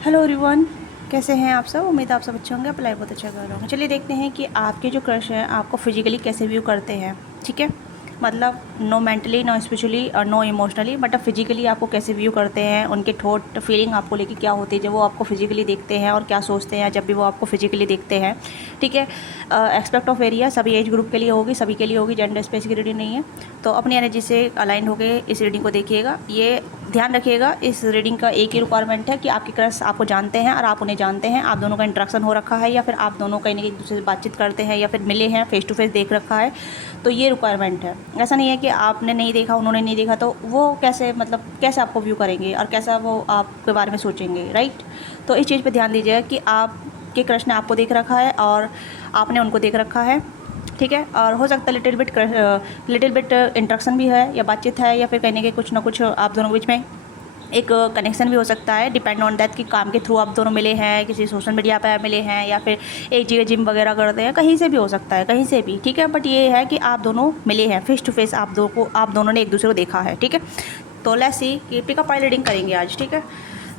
Hello everyone, कैसे हैं आप सब। उम्मीद है आप सब अच्छे होंगे, अप्लाई बहुत अच्छा कर रहे होंगे। चलिए देखते हैं कि आपके जो क्रश हैं आपको फिजिकली कैसे व्यू करते हैं। ठीक है, मतलब नो मेंटली, नो स्पिरिचुअली और नो इमोशनली, बट अब फिजिकली आपको कैसे व्यू करते हैं, उनके थॉट फीलिंग आपको लेके क्या होती है जब वो आपको फिजिकली देखते हैं, और क्या सोचते हैं जब भी वो आपको फिजिकली देखते हैं। ठीक है, एक्सपेक्ट ऑफ एरिया सभी एज ग्रुप के लिए होगी, सभी के लिए होगी, जेंडर स्पेस की रीडिंग नहीं है। तो अपनी एनर्जी से अलाइन होकर इस रीडिंग को देखिएगा। ये ध्यान रखिएगा, इस रीडिंग का एक ही रिक्वायरमेंट है कि आपके क्रश आपको जानते हैं और आप उन्हें जानते हैं। आप दोनों का इंटरेक्शन हो रखा है, या फिर आप दोनों कहीं ना कहीं एक दूसरे से बातचीत करते हैं, या फिर मिले हैं, फेस टू फेस देख रखा है। तो ये रिक्वायरमेंट है। ऐसा नहीं है कि आपने नहीं देखा, उन्होंने नहीं देखा, तो वो कैसे, मतलब कैसे आपको व्यू करेंगे और कैसा वो आपके बारे में सोचेंगे, राइट। तो इस चीज़ पर ध्यान दीजिएगा कि आपके क्रश ने आपको देख रखा है और आपने उनको देख रखा है। ठीक है, और हो सकता है लिटिल बिट इंट्रैक्शन भी है, या बातचीत है, या फिर कहने के कुछ ना कुछ आप दोनों के बीच में एक कनेक्शन भी हो सकता है। डिपेंड ऑन दैट कि काम के थ्रू आप दोनों मिले हैं, किसी सोशल मीडिया पे मिले हैं, या फिर एक जगह जिम वगैरह करते हैं, कहीं से भी हो सकता है, कहीं से भी। ठीक है, बट ये है कि आप दोनों मिले हैं फेस टू फेस, आप दोनों ने एक दूसरे को देखा है। ठीक है, तो लेट्स सी कि पिकअप पाइल रीडिंग करेंगे आज। ठीक है,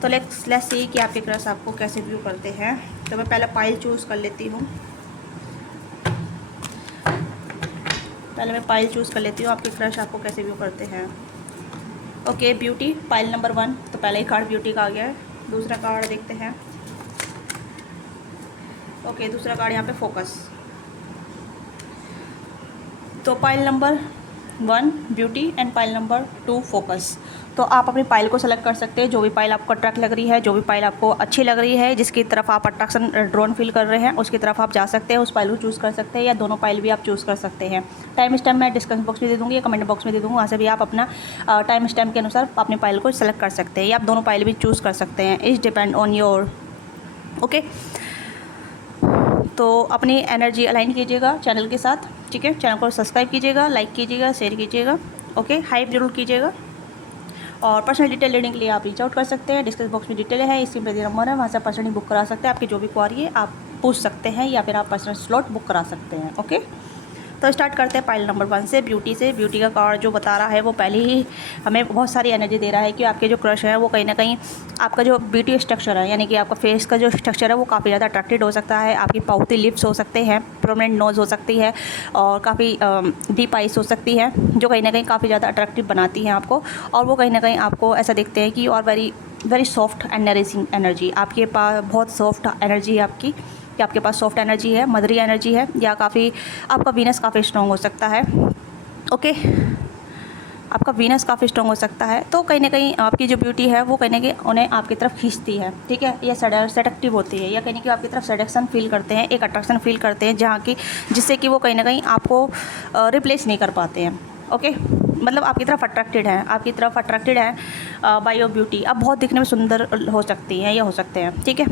तो लेट्स सी कि आपके क्रश आपको कैसे व्यू करते हैं। तो मैं पहले पाइल चूज़ कर लेती हूँ। पहले मैं पाइल चूज़ कर लेती हूँ, आपके क्रश आपको कैसे व्यू करते हैं। Okay, beauty pile number 1। तो पहला ही कार्ड ब्यूटी का आ गया है। दूसरा कार्ड देखते हैं। ओके, दूसरा कार्ड यहाँ पे फोकस। तो pile number 1 beauty and pile number 2 focus. तो आप अपनी पाइल को सेलेक्ट कर सकते हैं, जो भी पाइल आपको अट्रैक्ट लग रही है, जो भी पाइल आपको अच्छी लग रही है, जिसकी तरफ आप अट्रैक्शन ड्रोन फील कर रहे हैं, उसकी तरफ आप जा सकते हैं, उस पाइल को चूज़ कर सकते हैं, या दोनों पाइल भी आप चूज़ कर सकते हैं। टाइम स्टैम्प मैं डिस्क्रिप्शन बॉक्स में दे दूँगी या कमेंट बॉक्स में दे दूँगी, वहाँ से भी आप अपना टाइम स्टैम्प के अनुसार अपनी पाइल को सेलेक्ट कर सकते हैं, या आप दोनों पाइल भी चूज़ कर सकते हैं। It's depend on your. Okay, तो अपनी एनर्जी अलाइन कीजिएगा चैनल के साथ। ठीक है, चैनल को सब्सक्राइब कीजिएगा, लाइक कीजिएगा, शेयर कीजिएगा। ओके, हाइप जरूर कीजिएगा। और पर्सनल डिटेल लेने के लिए आप रीच आउट कर सकते हैं। डिस्क्रिप्शन बॉक्स में डिटेल है, स्क्रीन पर नंबर है, वहाँ से पर्सनली बुक करा सकते हैं। आपकी जो भी क्वारी है आप पूछ सकते हैं, या फिर आप पर्सनल स्लॉट बुक करा सकते हैं। ओके, तो स्टार्ट करते हैं पाइल नंबर 1 से, ब्यूटी से। ब्यूटी का कार्ड जो बता रहा है वो पहले ही हमें बहुत सारी एनर्जी दे रहा है कि आपके जो क्रश है वो कहीं ना कहीं आपका जो ब्यूटी स्ट्रक्चर है, यानी कि आपका फेस का जो स्ट्रक्चर है वो काफ़ी ज़्यादा अट्रैक्टेड हो सकता है। आपकी पाउथी लिप्स हो सकते हैं, प्रोमिनेंट नोज़ हो सकती है, और काफ़ी डीप आइस हो सकती है, जो कहीं ना कहीं काफ़ी ज़्यादा अट्रैक्टिव बनाती हैं आपको। और वो कहीं ना कहीं आपको ऐसा देखते हैं कि और very very soft and nourishing energy आपके पास, बहुत सॉफ्ट एनर्जी है आपकी, कि आपके पास सॉफ्ट एनर्जी है, मदरी एनर्जी है, या काफ़ी आपका वीनस काफ़ी स्ट्रॉन्ग हो सकता है। ओके, आपका वीनस काफ़ी स्ट्रॉन्ग हो सकता है। तो कहीं ना कहीं आपकी जो ब्यूटी है वो कहीं ना कहीं उन्हें आपकी तरफ खींचती है। ठीक है, या सेडक्टिव होती है, या कहीं ना कहीं आपकी तरफ सेडक्शन फील करते हैं, एक अट्रैक्शन फील करते हैं, जहाँ की जिससे कि वो कहीं ना कहीं आपको रिप्लेस नहीं कर पाते हैं। ओके, मतलब आपकी तरफ अट्रैक्टेड है, आपकी तरफ अट्रैक्टेड है बाय योर ब्यूटी। आप बहुत दिखने में सुंदर हो सकती हैं या हो सकते हैं। ठीक है,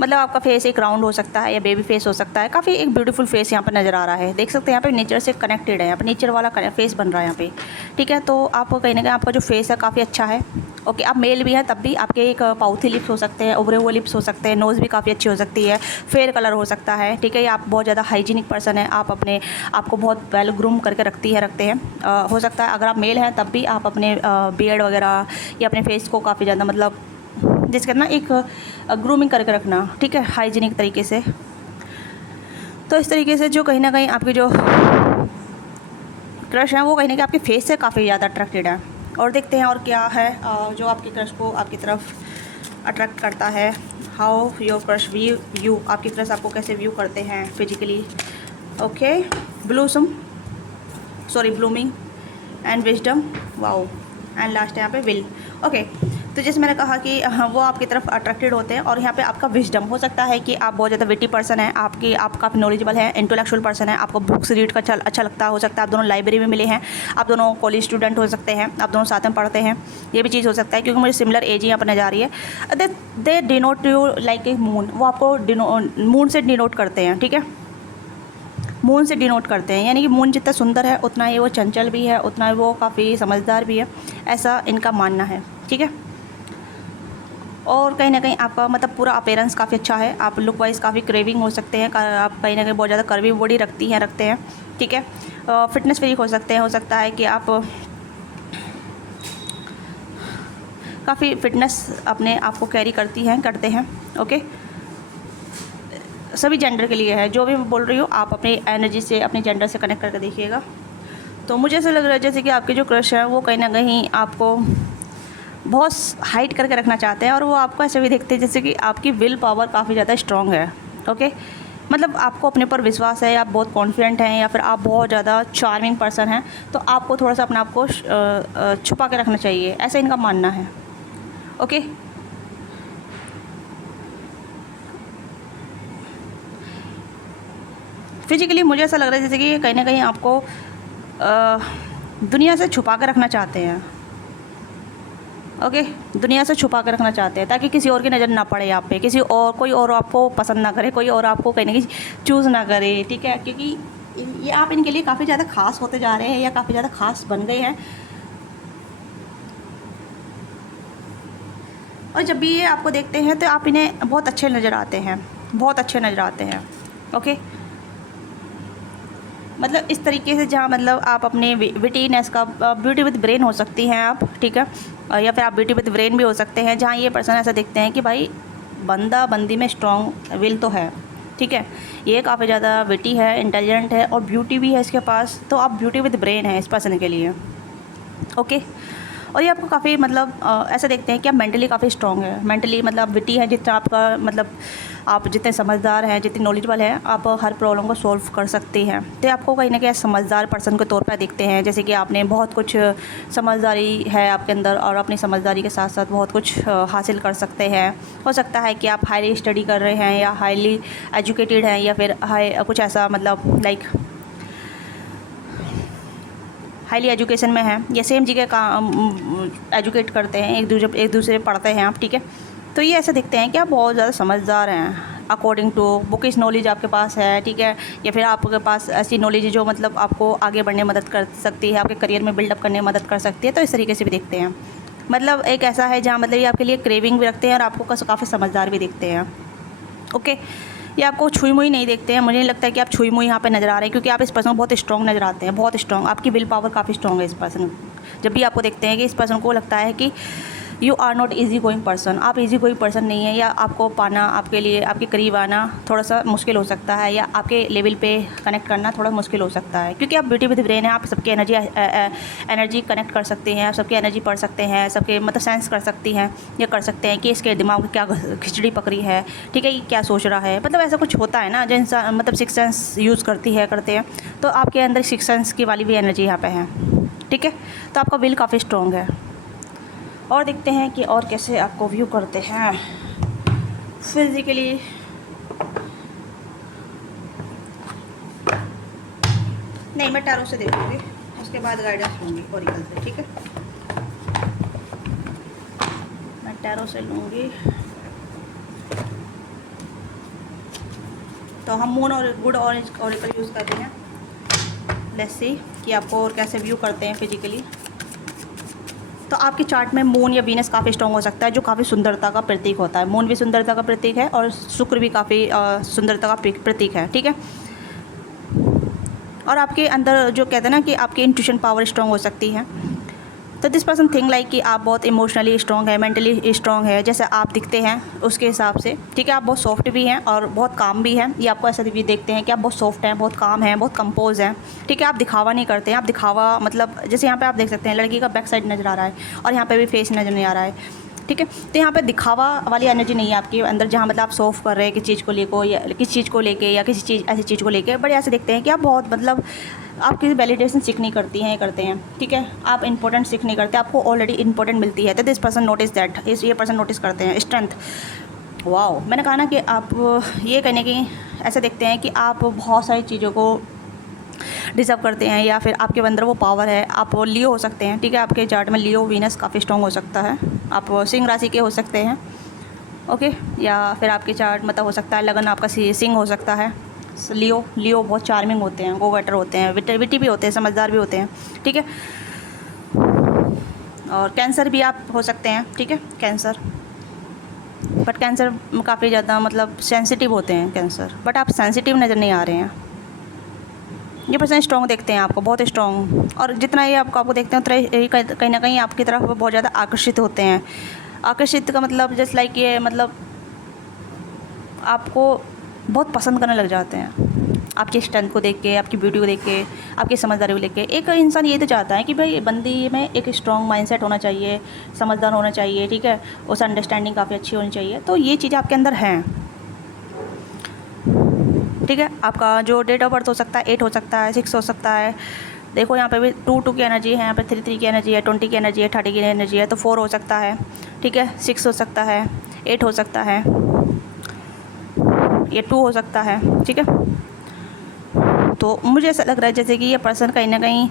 मतलब आपका फेस एक राउंड हो सकता है, या बेबी फेस हो सकता है, काफ़ी एक ब्यूटीफुल फेस यहाँ पर नज़र आ रहा है। देख सकते हैं यहाँ पे नेचर से कनेक्टेड है, यहाँ पे नेचर वाला फेस बन रहा है यहाँ पे। ठीक है, तो आप कहीं ना कहीं आपका जो फेस है काफ़ी अच्छा है। ओके, आप मेल भी हैं तब भी आपके एक पाउथी लिप्स हो सकते हैं, उभरे हुए लिप्स हो सकते हैं, नोज़ भी काफ़ी अच्छी हो सकती है, फेयर कलर हो सकता है। ठीक है, या आप बहुत ज़्यादा हाइजीनिक पर्सन है, आप अपने आपको बहुत वेल ग्रूम करके रखते हैं। हो सकता है अगर आप मेल हैं तब भी आप अपने बियर्ड वगैरह या अपने फेस को काफ़ी ज़्यादा, मतलब जिसके ना एक ग्रूमिंग करके रखना। ठीक है, हाइजीनिक तरीके से। तो इस तरीके से जो कहीं ना कहीं आपकी जो क्रश है वो कहीं ना कहीं आपके फेस से काफ़ी ज़्यादा अट्रैक्टेड है। और देखते हैं और क्या है जो आपके क्रश को आपकी तरफ अट्रैक्ट करता है। How your crush view you, आपकी क्रश आपको कैसे व्यू करते हैं physically. Okay, blooming and wisdom, wow, and last यहाँ पे विल। ओके, तो जैसे मैंने कहा कि वो आपकी तरफ अट्रैक्टेड होते हैं। और यहाँ पे आपका विजडम हो सकता है कि आप बहुत ज़्यादा विटी पर्सन हैं, आप काफ़ी नॉलेजेबल हैं, इंटेलेक्चुअल पर्सन है, आपको बुक्स रीड का अच्छा लगता हो सकता है, आप दोनों लाइब्रेरी में मिले हैं, आप दोनों कॉलेज स्टूडेंट हो सकते हैं, आप दोनों साथ में पढ़ते हैं, ये भी चीज़ हो सकता है, क्योंकि मुझे सिमिलर एज यहाँ पर नजर आ रही है। They denote you like a moon, वो आपको मून से डिनोट करते हैं। ठीक है, मून से डिनोट करते हैं, यानी कि मून जितना सुंदर है उतना ही वो चंचल भी है, उतना ही वो काफ़ी समझदार भी है, ऐसा इनका मानना है। ठीक है, और कहीं ना कहीं आपका मतलब पूरा अपीयरेंस काफ़ी अच्छा है, आप लुक वाइज काफ़ी क्रेविंग हो सकते हैं, आप कहीं ना कहीं बहुत ज़्यादा कर्वी बॉडी रखते हैं। ठीक है, फिटनेस फ्रीक हो सकते हैं, हो सकता है कि आप काफ़ी फिटनेस अपने आप को कैरी करते हैं। ओके, सभी जेंडर के लिए है, जो भी मैं बोल रही हूँ आप अपनी एनर्जी से, अपने जेंडर से कनेक्ट करके देखिएगा। तो मुझे ऐसा लग रहा है जैसे कि आपके जो क्रश हैं वो कहीं ना कहीं आपको बहुत हाइड करके रखना चाहते हैं, और वो आपको ऐसे भी देखते हैं जैसे कि आपकी विल पावर काफ़ी ज़्यादा स्ट्रॉन्ग है। ओके, मतलब आपको अपने पर विश्वास है, आप बहुत कॉन्फिडेंट हैं, या फिर आप बहुत ज़्यादा चार्मिंग पर्सन हैं, तो आपको थोड़ा सा अपने आप को छुपा के रखना चाहिए, ऐसा इनका मानना है। ओके, फिजिकली मुझे ऐसा लग रहा है जैसे कि कहीं ना कहीं आपको दुनिया से छुपा कर रखना चाहते हैं। ओके, दुनिया से छुपा कर रखना चाहते हैं ताकि किसी और की नज़र ना पड़े आप पे, किसी और कोई और आपको पसंद ना करे, कोई और आपको कहीं ना कहीं चूज़ ना करे। ठीक है, क्योंकि ये आप इनके लिए काफ़ी ज़्यादा ख़ास होते जा रहे हैं या काफ़ी ज़्यादा ख़ास बन गए हैं। और जब भी ये आपको देखते हैं तो आप इन्हें बहुत अच्छे नज़र आते हैं, बहुत अच्छे नज़र आते हैं। ओके, मतलब इस तरीके से जहाँ मतलब आप अपने विटीनेस का, ब्यूटी विद ब्रेन हो सकती हैं आप। ठीक है, या फिर आप ब्यूटी विद ब्रेन भी हो सकते हैं, जहाँ ये पर्सन ऐसा देखते हैं कि भाई बंदा बंदी में स्ट्रॉन्ग विल तो है। ठीक है, ये काफ़ी ज़्यादा विटी है, इंटेलिजेंट है, और ब्यूटी भी है इसके पास, तो आप ब्यूटी विद ब्रेन है इस पर्सन के लिए। ओके, और ये आपको काफ़ी मतलब ऐसा देखते हैं कि आप मेंटली काफ़ी स्ट्रॉन्ग है, मेंटली मतलब विटी है, जितना आपका मतलब आप जितने समझदार हैं, जितने नॉलेजेबल हैं, आप हर प्रॉब्लम को सॉल्व कर सकती हैं। तो आपको कहीं ना कहीं समझदार पर्सन के तौर पर देखते हैं, जैसे कि आपने बहुत कुछ समझदारी है आपके अंदर, और अपनी समझदारी के साथ साथ बहुत कुछ हासिल कर सकते हैं। हो सकता है कि आप हाईली स्टडी कर रहे हैं, या हाईली एजुकेटेड हैं, या फिर कुछ ऐसा मतलब लाइक हाईली एजुकेशन में हैं, या सेम जगह का एजुकेट करते हैं, एक दूसरे पढ़ते हैं आप। ठीक है, तो ये ऐसे दिखते हैं कि आप बहुत ज़्यादा समझदार हैं अकॉर्डिंग टू बुकिश नॉलेज आपके पास है। ठीक है, या फिर आपके पास ऐसी नॉलेज है जो मतलब आपको आगे बढ़ने में मदद कर सकती है, आपके करियर में बिल्डअप करने में मदद कर सकती है। तो इस तरीके से भी देखते हैं, मतलब एक ऐसा है जहाँ मतलब ये आपके लिए क्रेविंग भी रखते हैं, और आपको काफ़ी समझदार भी देखते हैं। ओके, ये आपको छुई मुई नहीं देखते हैं, मुझे नहीं लगता है कि आप छुई मुई यहाँ पे नज़र आ रहे हैं, क्योंकि आप इस पर्सन को बहुत स्ट्रॉन्ग नज़र आते हैं, बहुत स्ट्रॉन्ग, आपकी विल पावर काफ़ी स्ट्रॉन्ग है इस पर्सन। जब भी आपको देखते हैं कि इस पर्सन को लगता है कि you are not easy going person, आप ईजी गोइंग पर्सन नहीं है, या आपको पाना, आपके लिए आपके करीब आना थोड़ा सा मुश्किल हो सकता है, या आपके लेवल पे कनेक्ट करना थोड़ा मुश्किल हो सकता है, क्योंकि आप ब्यूटी विद ब्रेन है, आप सबकी एनर्जी कनेक्ट कर सकते हैं, सबकी एनर्जी पढ़ सकते हैं, सबके मतलब सेंस कर सकती हैं, या कर सकते हैं कि इसके दिमाग में क्या खिचड़ी पकड़ी है। ठीक है, ये क्या सोच रहा है, मतलब ऐसा कुछ होता है ना जो इंसान मतलब सिक्स सेंस यूज़ करते हैं, तो आपके अंदर सिक्स सेंस की वाली भी एनर्जी यहाँ पे है। ठीक है, तो आपका विल काफ़ी स्ट्रॉन्ग है। और देखते हैं कि और कैसे आपको व्यू करते हैं फिज़िकली। नहीं, मैं टैरो से देखूँगी, उसके बाद गाइडेंस लूँगी ओरेकल से। ठीक है, मैं टैरो से लूँगी। तो हम मून और गुड ऑरेंज ओरेकल यूज़ कर रहे हैं। लेट्स सी कि आपको और कैसे व्यू करते हैं फिजिकली। तो आपके चार्ट में मून या वीनस काफ़ी स्ट्रॉन्ग हो सकता है, जो काफ़ी सुंदरता का प्रतीक होता है। मून भी सुंदरता का प्रतीक है, और शुक्र भी काफ़ी सुंदरता का प्रतीक है। ठीक है, और आपके अंदर जो कहते हैं ना कि आपकी इंट्यूशन पावर स्ट्रॉन्ग हो सकती है। तो दिस पर्सन थिंक लाइक कि आप बहुत इमोशनली स्ट्रॉन्ग है, मेंटली स्ट्रॉन्ग है, जैसे आप दिखते हैं उसके हिसाब से। ठीक है, आप बहुत सॉफ्ट भी हैं और बहुत काम भी हैं। ये आपको ऐसा भी देखते हैं कि आप बहुत सॉफ्ट हैं, बहुत काम हैं, बहुत कंपोज हैं। ठीक है, आप दिखावा नहीं करते हैं, आप दिखावा मतलब जैसे यहाँ पे आप देख सकते हैं लड़की का बैक साइड नज़र आ रहा है, और यहाँ पे भी फेस नज़र नहीं आ रहा है। ठीक है, तो यहाँ पे दिखावा वाली एनर्जी नहीं है आपके अंदर, जहाँ मतलब आप सॉल्व कर रहे हैं किसी चीज़ को लेकर, या किसी चीज़ को लेके, या किसी चीज़ ऐसी चीज़ को लेके। बड़े ऐसे देखते हैं कि आप बहुत मतलब आप किसी वैलिडेशन सीख नहीं करती हैं, करते हैं। ठीक है, आप इंपॉर्टेंट सीख नहीं करते, आपको ऑलरेडी इंपॉर्टेंट मिलती है। तो दिस पर्सन नोटिस दैट, ये पर्सन नोटिस करते हैं स्ट्रेंथ। वाओ, मैंने कहा ना कि आप ये कहने की ऐसे देखते हैं कि आप बहुत सारी चीज़ों को डिज़र्व करते हैं, या फिर आपके अंदर वो पावर है। आप लियो हो सकते हैं। ठीक है, आपके चार्ट में लियो वीनस काफ़ी स्ट्रॉन्ग हो सकता है। आप सिंह राशि के हो सकते हैं। ओके, या फिर आपके चार्ट मतलब हो सकता है लगन आपका सिंह हो सकता है। लियो बहुत चार्मिंग होते हैं, गो वेटर होते हैं, विटी भी होते हैं, समझदार भी होते हैं। ठीक है, और कैंसर भी आप हो सकते हैं। ठीक है, कैंसर, बट कैंसर काफ़ी ज़्यादा मतलब सेंसिटिव होते हैं कैंसर, बट आप सेंसिटिव नज़र नहीं आ रहे हैं। ये पर्सन स्ट्रॉन्ग देखते हैं आपको, बहुत स्ट्रॉन्ग, और जितना ये आपको देखते हैं उतना कहीं ना कहीं आपकी तरफ बहुत ज़्यादा आकर्षित होते हैं। आकर्षित का मतलब जस्ट लाइक ये मतलब आपको बहुत पसंद करने लग जाते हैं, आपके स्ट्रेंथ को देख के, आपकी ब्यूटी को देख के, आपकी समझदारी को देख के। एक इंसान ये तो चाहता है कि भाई बंदी में एक स्ट्रॉन्ग माइंडसेट होना चाहिए, समझदार होना चाहिए, ठीक है, उस अंडरस्टैंडिंग काफ़ी अच्छी होनी चाहिए। तो ये चीज़ें आपके अंदर हैं, ठीक है। आपका जो डेट ऑफ बर्थ हो सकता है 8 हो सकता है, 6 हो सकता है। देखो यहाँ पे भी 2 की एनर्जी है, यहाँ पे 3 की एनर्जी है, 20 की एनर्जी है, 30 की एनर्जी है। तो 4 हो सकता है, ठीक है, 6 हो सकता है, 8 हो सकता है, ये 2 हो सकता है, ठीक है। तो मुझे ऐसा लग रहा है जैसे कि ये पर्सन कहीं ना कहीं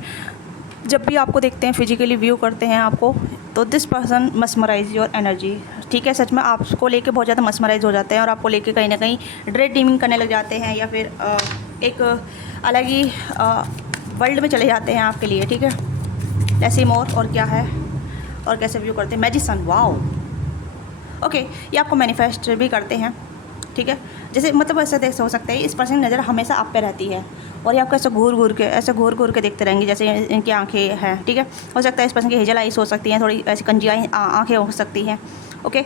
जब भी आपको देखते हैं, फिजिकली व्यू करते हैं आपको, तो this person mesmerise your energy, ठीक है। सच में आपको लेके बहुत ज़्यादा मस्मराइज हो जाते हैं और आपको लेके कहीं ना कहीं ड्रेड ड्रीमिंग करने लग जाते हैं, या फिर एक अलग ही वर्ल्ड में चले जाते हैं आपके लिए, ठीक है। ऐसे मोर और क्या है और कैसे व्यू करते हैं, मैजिशियन, वाओ, ओके। ये आपको मैनिफेस्ट भी करते हैं, ठीक है। जैसे मतलब ऐसा देख हो सकता है इस पर्सन की नज़र हमेशा आप पे रहती है और ये आपको ऐसे घूर घूर के देखते रहेंगे, जैसे इनकी आंखें हैं, ठीक है। हो सकता है इस पर्सन की हेजल आइस हो सकती हैं, थोड़ी ऐसी कंजिया आंखें हो सकती हैं, ओके।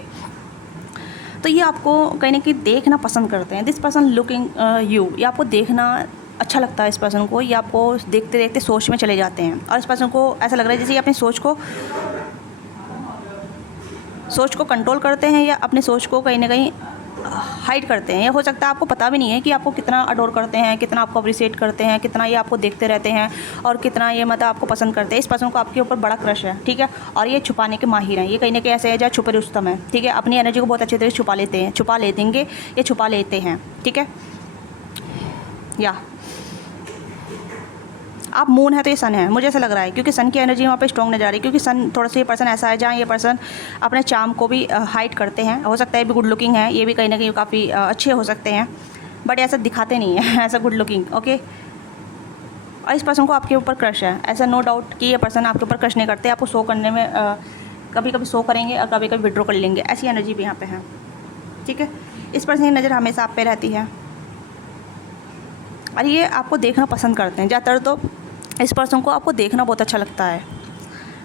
तो ये आपको कहीं ना कहीं देखना पसंद करते हैं, दिस पर्सन लुकिंग यू, ये आपको देखना अच्छा लगता है इस पर्सन को। ये आपको देखते देखते सोच में चले जाते हैं और इस पर्सन को ऐसा लग रहा है जैसे ये अपनी सोच को कंट्रोल करते हैं या अपनी सोच को कहीं ना कहीं हाइड करते हैं। या हो सकता है आपको पता भी नहीं है कि आपको कितना अडोर करते हैं, कितना आपको अप्रिशिएट करते हैं, कितना ये आपको देखते रहते हैं और कितना ये मतलब आपको पसंद करते हैं। इस पर्सन को आपके ऊपर बड़ा क्रश है, ठीक है। और ये छुपाने के माहिर हैं, ये कहीं ना कहीं ऐसे है जहाँ छुपे रुस्तम है, ठीक है। अपनी एनर्जी को बहुत अच्छे तरीके से छुपा लेते हैं, ठीक है। या आप मून है तो ये सन है, मुझे ऐसा लग रहा है, क्योंकि सन की एनर्जी वहाँ पे स्ट्रॉन्ग नजर आ रही है। क्योंकि सन थोड़ा सा ये पर्सन ऐसा है जहाँ ये पर्सन अपने चार्म को भी हाइड करते हैं। हो सकता है भी गुड लुकिंग है, ये भी कहीं ना कहीं काफ़ी अच्छे हो सकते हैं, बट ऐसा दिखाते नहीं है ऐसा गुड लुकिंग, ओके। और इस पर्सन को आपके ऊपर क्रश है, ऐसा नो डाउट कि ये पर्सन आपके ऊपर क्रश नहीं करते, आपको शो करने में कभी कभी शो करेंगे और कभी कभी विड्रॉ कर लेंगे, ऐसी एनर्जी भी यहाँ पे है, ठीक है। इस पर्सन की नज़र हमेशा आप पे रहती है और ये आपको देखना पसंद करते हैं ज़्यादातर। तो इस पर्सन को आपको देखना बहुत अच्छा लगता है,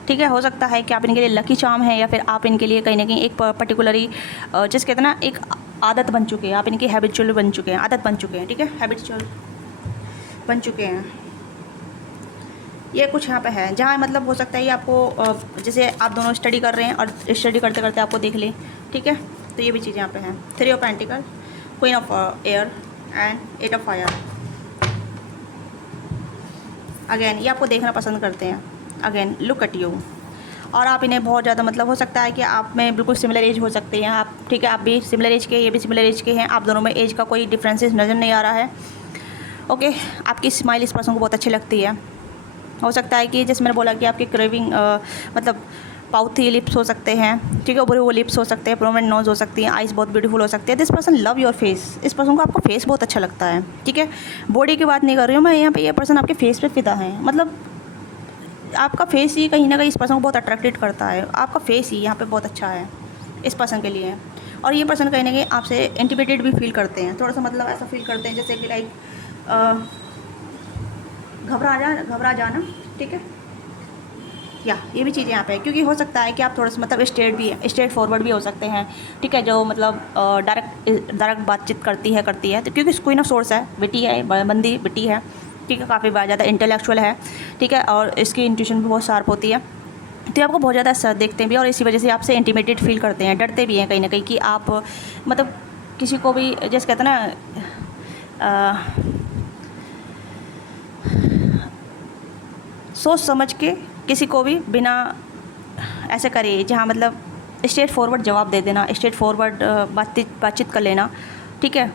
ठीक है। हो सकता है कि आप इनके लिए लकी चार्म है या फिर आप इनके लिए कहीं ना कहीं एक पर्टिकुलरी जिस कहते हैं ना एक आदत बन चुके हैं, आप इनकी हैबिचुअल बन चुके हैं, आदत बन चुके हैं, ठीक है, हैबिचुअल बन चुके हैं। ये कुछ यहाँ पे है जहाँ मतलब हो सकता है ये आपको जैसे आप दोनों स्टडी कर रहे हैं और स्टडी करते करते आपको देख लें, ठीक है। तो ये भी चीज़ यहाँ पे है, 3 of pentacle, queen of air and 8 of fire. Again ये आपको देखना पसंद करते हैं, अगेन लुक एट यू। और आप इन्हें बहुत ज़्यादा मतलब हो सकता है कि आप में बिल्कुल सिमिलर एज हो सकते हैं आप, ठीक है। आप भी सिमिलर एज के, ये भी सिमिलर एज के हैं, आप दोनों में एज का कोई डिफरेंसेस नज़र नहीं आ रहा है, ओके। आपकी स्माइल इस पर्सन को बहुत अच्छी लगती है। हो सकता है कि जैसे मैंने बोला कि आपकी क्रेविंग मतलब पाउथी लिप्स हो सकते हैं, ठीक है, उभरे वो लिप्स हो सकते हैं, प्रोमिनेंट नोज हो सकती हैं, आइज़ बहुत ब्यूटीफुल हो सकती है। This person love your face, इस पर्सन को आपका फेस बहुत अच्छा लगता है, ठीक है। बॉडी की बात नहीं कर रही हूँ मैं यहाँ पे, ये पर्सन आपके फेस पे फिदा है, मतलब आपका फेस ही कहीं ना कहीं इस पर्सन को बहुत अट्रैक्टेड करता है, आपका फेस ही यहाँ पे बहुत अच्छा है इस पर्सन के लिए। और ये पर्सन कहीं ना कहीं आपसे इंटिमिडेट भी फील करते हैं, थोड़ा सा मतलब ऐसा फील करते हैं जैसे कि लाइक घबरा जाना, ठीक है। या ये भी चीज़ें यहाँ पे है, क्योंकि हो सकता है कि आप थोड़ा सा मतलब स्ट्रेट फॉरवर्ड भी हो सकते हैं, ठीक है। जो मतलब डायरेक्ट बातचीत करती है तो क्योंकि क्वीन ऑफ सोर्स है, बेटी है, बंदी बेटी है, ठीक है, काफ़ी ज़्यादा इंटेलेक्चुअल है, ठीक है। और इसकी इंट्यूशन भी बहुत शार्प होती है, तो आपको बहुत ज़्यादा असर देखते हैं भी और इसी वजह से आपसे इंटीमेटेड फील करते हैं, डरते भी हैं कहीं ना कहीं कि आप मतलब किसी को भी जैसे कहते हैं ना सोच समझ के किसी को भी बिना ऐसे करे, जहाँ मतलब स्ट्रेट फॉरवर्ड जवाब दे देना, स्ट्रेट फॉरवर्ड बातचीत कर लेना, ठीक है।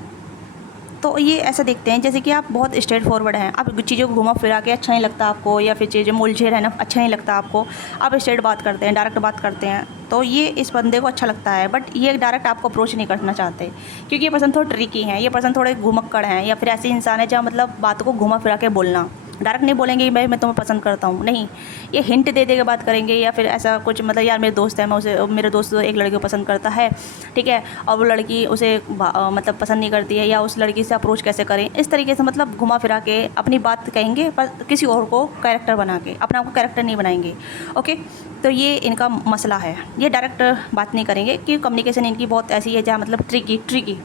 तो ये ऐसा देखते हैं जैसे कि आप बहुत स्ट्रेट फॉरवर्ड हैं, आप चीज़ों को घुमा फिरा के अच्छा नहीं लगता आपको, या फिर चीज़ें उलझे रहना अच्छा नहीं लगता आपको, आप स्ट्रेट बात करते हैं, डायरेक्ट बात करते हैं, तो ये इस बंदे को अच्छा लगता है। बट ये डायरेक्ट आपको अप्रोच नहीं करना चाहते, क्योंकि ये पर्सन थोड़ा ट्रिकी हैं, ये पर्सन थोड़े घुमक्कड़ हैं, या फिर ऐसे इंसान है जहाँ मतलब बातों को घुमा फिरा के बोलना, डायरेक्ट नहीं बोलेंगे भाई मैं तुम्हें पसंद करता हूँ, नहीं, ये हिंट दे दे के बात करेंगे, या फिर ऐसा कुछ मतलब यार मेरे दोस्त है, मैं उसे, मेरे दोस्त एक लड़की को पसंद करता है, ठीक है, और वो लड़की उसे मतलब पसंद नहीं करती है, या उस लड़की से अप्रोच कैसे करें, इस तरीके से मतलब घुमा फिरा के अपनी बात कहेंगे, पर किसी और को कैरेक्टर बना के, अपना आपको कैरेक्टर नहीं बनाएंगे। ओके, तो ये इनका मसला है, ये डायरेक्ट बात नहीं करेंगे कि कम्युनिकेशन इनकी बहुत ऐसी है जहाँ मतलब ट्रिकी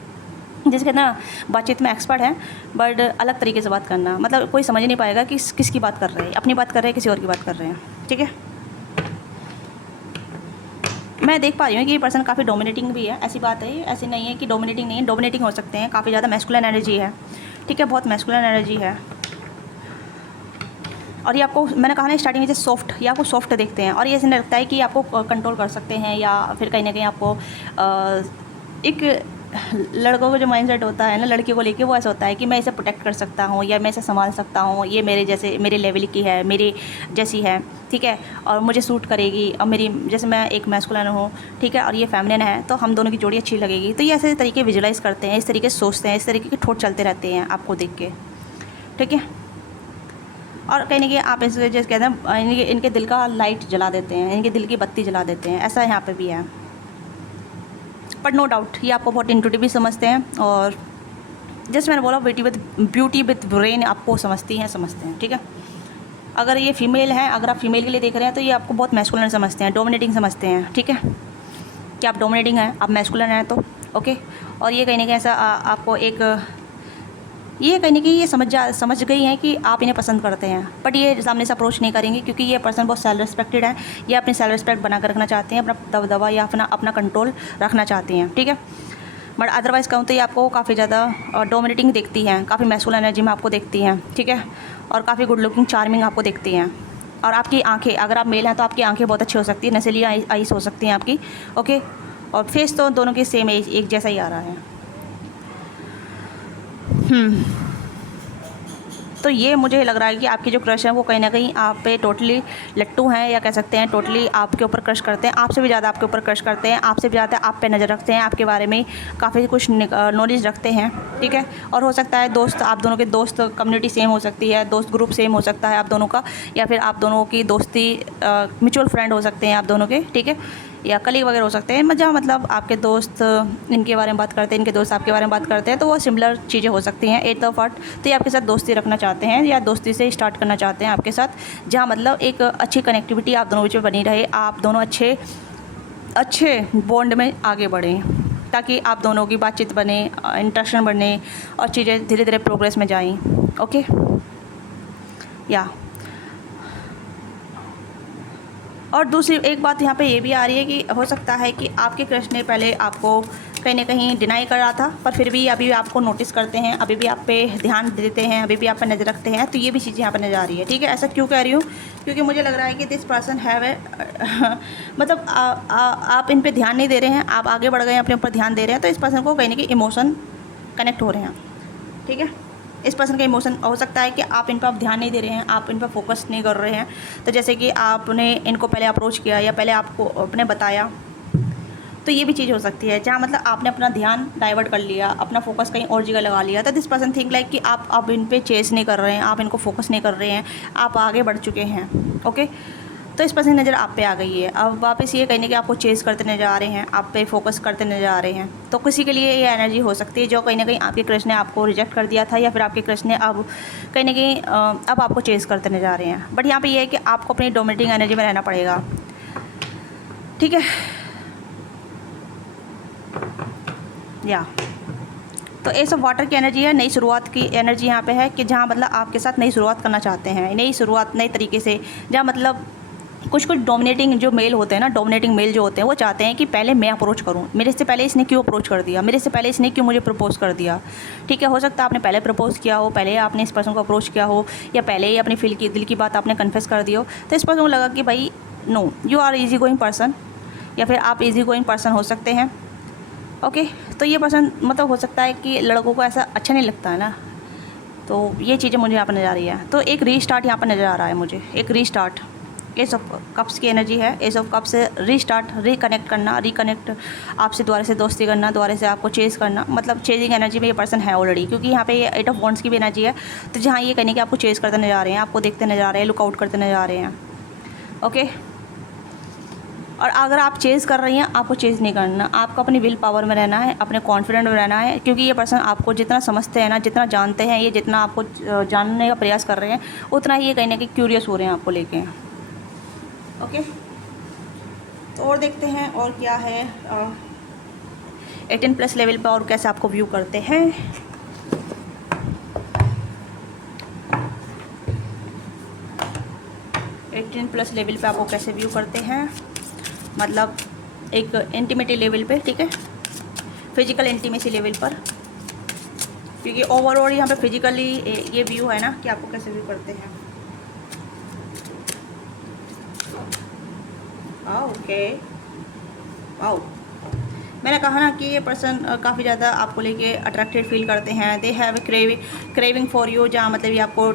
जिसके ना बातचीत में एक्सपर्ट है, बट अलग तरीके से बात करना, मतलब कोई समझ नहीं पाएगा कि किसकी बात कर रहे हैं, अपनी बात कर रहे हैं किसी और की बात कर रहे हैं, ठीक है। मैं देख पा रही हूँ कि ये पर्सन काफ़ी डोमिनेटिंग भी है, ऐसी बात है, ऐसी नहीं है कि डोमिनेटिंग नहीं है, डोमिनेटिंग हो सकते हैं, काफ़ी ज़्यादा मैस्कुलिन एनर्जी है, ठीक है, बहुत मैस्कुलिन एनर्जी है। और ये आपको, मैंने कहा ना स्टार्टिंग में, सॉफ्ट, ये आपको सॉफ्ट देखते हैं, और ये ऐसा लगता है कि आपको कंट्रोल कर सकते हैं, या फिर कहीं ना कहीं आपको एक लड़कों का जो माइंडसेट होता है ना लड़कियों को लेके, वो ऐसा होता है कि मैं इसे प्रोटेक्ट कर सकता हूँ, या मैं इसे संभाल सकता हूँ, ये मेरे जैसे, मेरे लेवल की है, मेरी जैसी है, ठीक है, और मुझे सूट करेगी, और मेरी जैसे मैं एक मैस्कुलिन हूँ, ठीक है, और ये फेमिनिन है, तो हम दोनों की जोड़ी अच्छी लगेगी। तो ये ऐसे तरीके विजुलाइज़ करते हैं, इस तरीके से सोचते हैं, इस तरीके के ठोट चलते रहते हैं आपको देख के, ठीक है। और कहीं ना कहीं आप इसे जैसे कहते हैं इनके दिल का लाइट जला देते हैं, इनके दिल की बत्ती जला देते हैं, ऐसा यहाँ पे भी है। बट नो डाउट ये आपको बहुत इंट्यूटिव भी समझते हैं, और जैसे मैंने बोला ब्यूटी विद ब्रेन आपको समझते हैं, ठीक है। अगर ये फीमेल है, अगर आप फीमेल के लिए देख रहे हैं, तो ये आपको बहुत मैस्कुलिन समझते हैं, डोमिनेटिंग समझते हैं, ठीक है, कि आप डोमिनेटिंग हैं, आप मैस्कुलिन हैं, तो ओके। और ये कहीं ना कहीं ऐसा आपको एक, ये कहीं ना कहीं ये समझ गई हैं कि आप इन्हें पसंद करते हैं, बट ये सामने से अप्रोच नहीं करेंगे, क्योंकि ये पर्सन बहुत सेल्फ रिस्पेक्टेड है, ये अपनी सेल्फ रिस्पेक्ट बना कर रखना चाहते हैं, अपना दबदबा या अपना कंट्रोल रखना चाहती हैं, ठीक है। बट अदरवाइज़ कहूँ तो ये आपको काफ़ी ज़्यादा डोमिनेटिंग देखती हैं, काफ़ी मैस्कुलिन एनर्जी में आपको देखती हैं, ठीक है, और काफ़ी गुड लुकिंग चार्मिंग आपको देखती हैं। और आपकी आंखें, अगर आप मेल हैं तो आपकी आंखें बहुत अच्छी हो सकती हैं, नशीली आईज हो सकती हैं आपकी, ओके। और फेस तो दोनों की सेम एक जैसा ही आ रहा है। तो ये मुझे लग रहा है कि आपकी जो क्रश है वो कहीं ना कहीं आप पे टोटली लट्टू हैं, या कह सकते हैं टोटली आपके ऊपर क्रश करते हैं, आपसे भी ज़्यादा आपके ऊपर क्रश करते हैं, आपसे भी ज़्यादा आप पे नज़र रखते हैं, आपके बारे में काफ़ी कुछ नॉलेज रखते हैं, ठीक है। और हो सकता है दोस्त, आप दोनों के दोस्त कम्युनिटी सेम हो सकती है, दोस्त ग्रुप सेम हो सकता है आप दोनों का, या फिर आप दोनों की दोस्ती म्यूचुअल फ्रेंड हो सकते हैं आप दोनों के, ठीक है, या कलीग वगैरह हो सकते हैं, जहाँ मतलब आपके दोस्त इनके बारे में बात करते हैं, इनके दोस्त आपके बारे में बात करते हैं, तो वो सिमिलर चीज़ें हो सकती हैं एट द फर्ट। तो ये आपके साथ दोस्ती रखना चाहते हैं, या दोस्ती से स्टार्ट करना चाहते हैं आपके साथ, जहाँ मतलब एक अच्छी कनेक्टिविटी आप दोनों बीच में बनी रहे, आप दोनों अच्छे बॉन्ड में आगे बढ़ें, ताकि आप दोनों की बातचीत बने, इंटरेक्शन बने, और चीज़ें धीरे धीरे प्रोग्रेस में जाएँ, ओके। या और दूसरी एक बात यहाँ पे ये भी आ रही है कि हो सकता है कि आपके क्रश ने पहले आपको कहीं ना कहीं डिनाई कर रहा था, पर फिर भी अभी आपको नोटिस करते हैं, अभी भी आप पे ध्यान देते हैं, अभी भी आप पे नज़र रखते हैं, तो ये भी चीज़ें यहाँ पर नज़र आ रही है, ठीक है। ऐसा क्यों कह रही हूँ, क्योंकि मुझे लग रहा है कि दिस पर्सन हैव ए मतलब आप इन पर ध्यान नहीं दे रहे हैं, आप आगे बढ़ गए हैं, अपने ऊपर ध्यान दे रहे हैं, तो इस पर्सन को कहीं ना कहीं इमोशन कनेक्ट हो रहे हैं, ठीक है। इस पर्सन का इमोशन हो सकता है कि आप इन पर ध्यान नहीं दे रहे हैं, आप इन पर फोकस नहीं कर रहे हैं, तो जैसे कि आपने इनको पहले अप्रोच किया, या पहले आपको आपने बताया, तो ये भी चीज़ हो सकती है, जहाँ मतलब आपने अपना ध्यान डाइवर्ट कर लिया, अपना फोकस कहीं और जगह लगा लिया, तो दिस पर्सन थिंक लाइक कि आप अब इन पे चेस नहीं कर रहे हैं, आप इनको फोकस नहीं कर रहे हैं, आप आगे बढ़ चुके हैं, ओके। तो इस पर्सन की नज़र आप पे आ गई है, अब वापस ये कहने कि आपको चेज़ करते नज़र आ रहे हैं, आप पे फोकस करते नज़र आ रहे हैं, तो किसी के लिए ये एनर्जी हो सकती है जो कहीं ना कहीं आपके क्रश ने आपको रिजेक्ट कर दिया था, या फिर आपके क्रश ने अब कहीं ना कहीं अब आपको चेज़ करते नज़र आ रहे हैं। बट यहाँ पे ये है कि आपको अपनी डोमिनेटिंग एनर्जी में रहना पड़ेगा, ठीक है। या तो एस ऑफ वाटर की एनर्जी है, नई शुरुआत की एनर्जी यहाँ पे है, कि जहाँ मतलब आपके साथ नई शुरुआत करना चाहते हैं, नई शुरुआत नए तरीके से, जहाँ मतलब कुछ डोमिनेटिंग जो मेल होते हैं ना, डोमिनेटिंग मेल जो होते हैं, वो चाहते हैं कि पहले मैं अप्रोच करूं, मेरे से पहले इसने क्यों अप्रोच कर दिया, मेरे से पहले इसने क्यों मुझे प्रपोज कर दिया, ठीक है। हो सकता है आपने पहले प्रपोज किया हो, पहले आपने इस पर्सन को अप्रोच किया हो, या पहले ही अपनी दिल की बात आपने कन्फेस कर दी हो, तो इस पर्सन को लगा कि भाई no, you are easy going person, या फिर आप ईजी गोइंग पर्सन हो सकते हैं, ओके। तो ये पर्सन मतलब हो सकता है कि लड़कों को ऐसा अच्छा नहीं लगता है ना, तो ये चीज़ें मुझे यहाँ पर नज़र आ रही है। तो एक रीस्टार्ट यहाँ पर नज़र आ रहा है मुझे, एक रीस्टार्ट, एस ऑफ कप्स की एनर्जी है। एस ऑफ कप्स से रीस्टार्ट, रिकनेक्ट करना, रिकनेक्ट आपसे दोबारा से दोस्ती करना, दोबारा से आपको चेज करना, मतलब चेजिंग एनर्जी में ये पर्सन है ऑलरेडी, क्योंकि यहाँ पे ये 8 ऑफ वॉन्ड्स की भी एनर्जी है। तो जहाँ ये कहने कि आपको चेज करते नजर आ रहे हैं, आपको देखते नजर आ रहे हैं, लुकआउट करते नजर आ रहे हैं। ओके, और अगर आप चेज़ कर रही हैं, आपको चेज़ नहीं करना, आपको अपनी विल पावर में रहना है, अपने कॉन्फिडेंट में रहना है, क्योंकि ये पर्सन आपको जितना समझते हैं ना, जितना जानते हैं, ये जितना आपको जानने का प्रयास कर रहे हैं, उतना ही ये कहीं ना कहीं क्यूरियस हो रहे हैं आपको लेके। ओके, तो और देखते हैं और क्या है 18+ लेवल पर और कैसे आपको व्यू करते हैं। +18 लेवल पे आपको कैसे व्यू करते हैं, मतलब एक इंटीमेटी लेवल पे, ठीक है, फिजिकल इंटीमेसी लेवल पर, क्योंकि ओवरऑल यहाँ पे फिजिकली ये व्यू है ना कि आपको कैसे व्यू करते हैं। ओके, वाओ, मैंने कहा ना कि ये पर्सन काफ़ी ज़्यादा आपको लेके अट्रैक्टेड फील करते हैं। They have craving for you, जहाँ मतलब ये आपको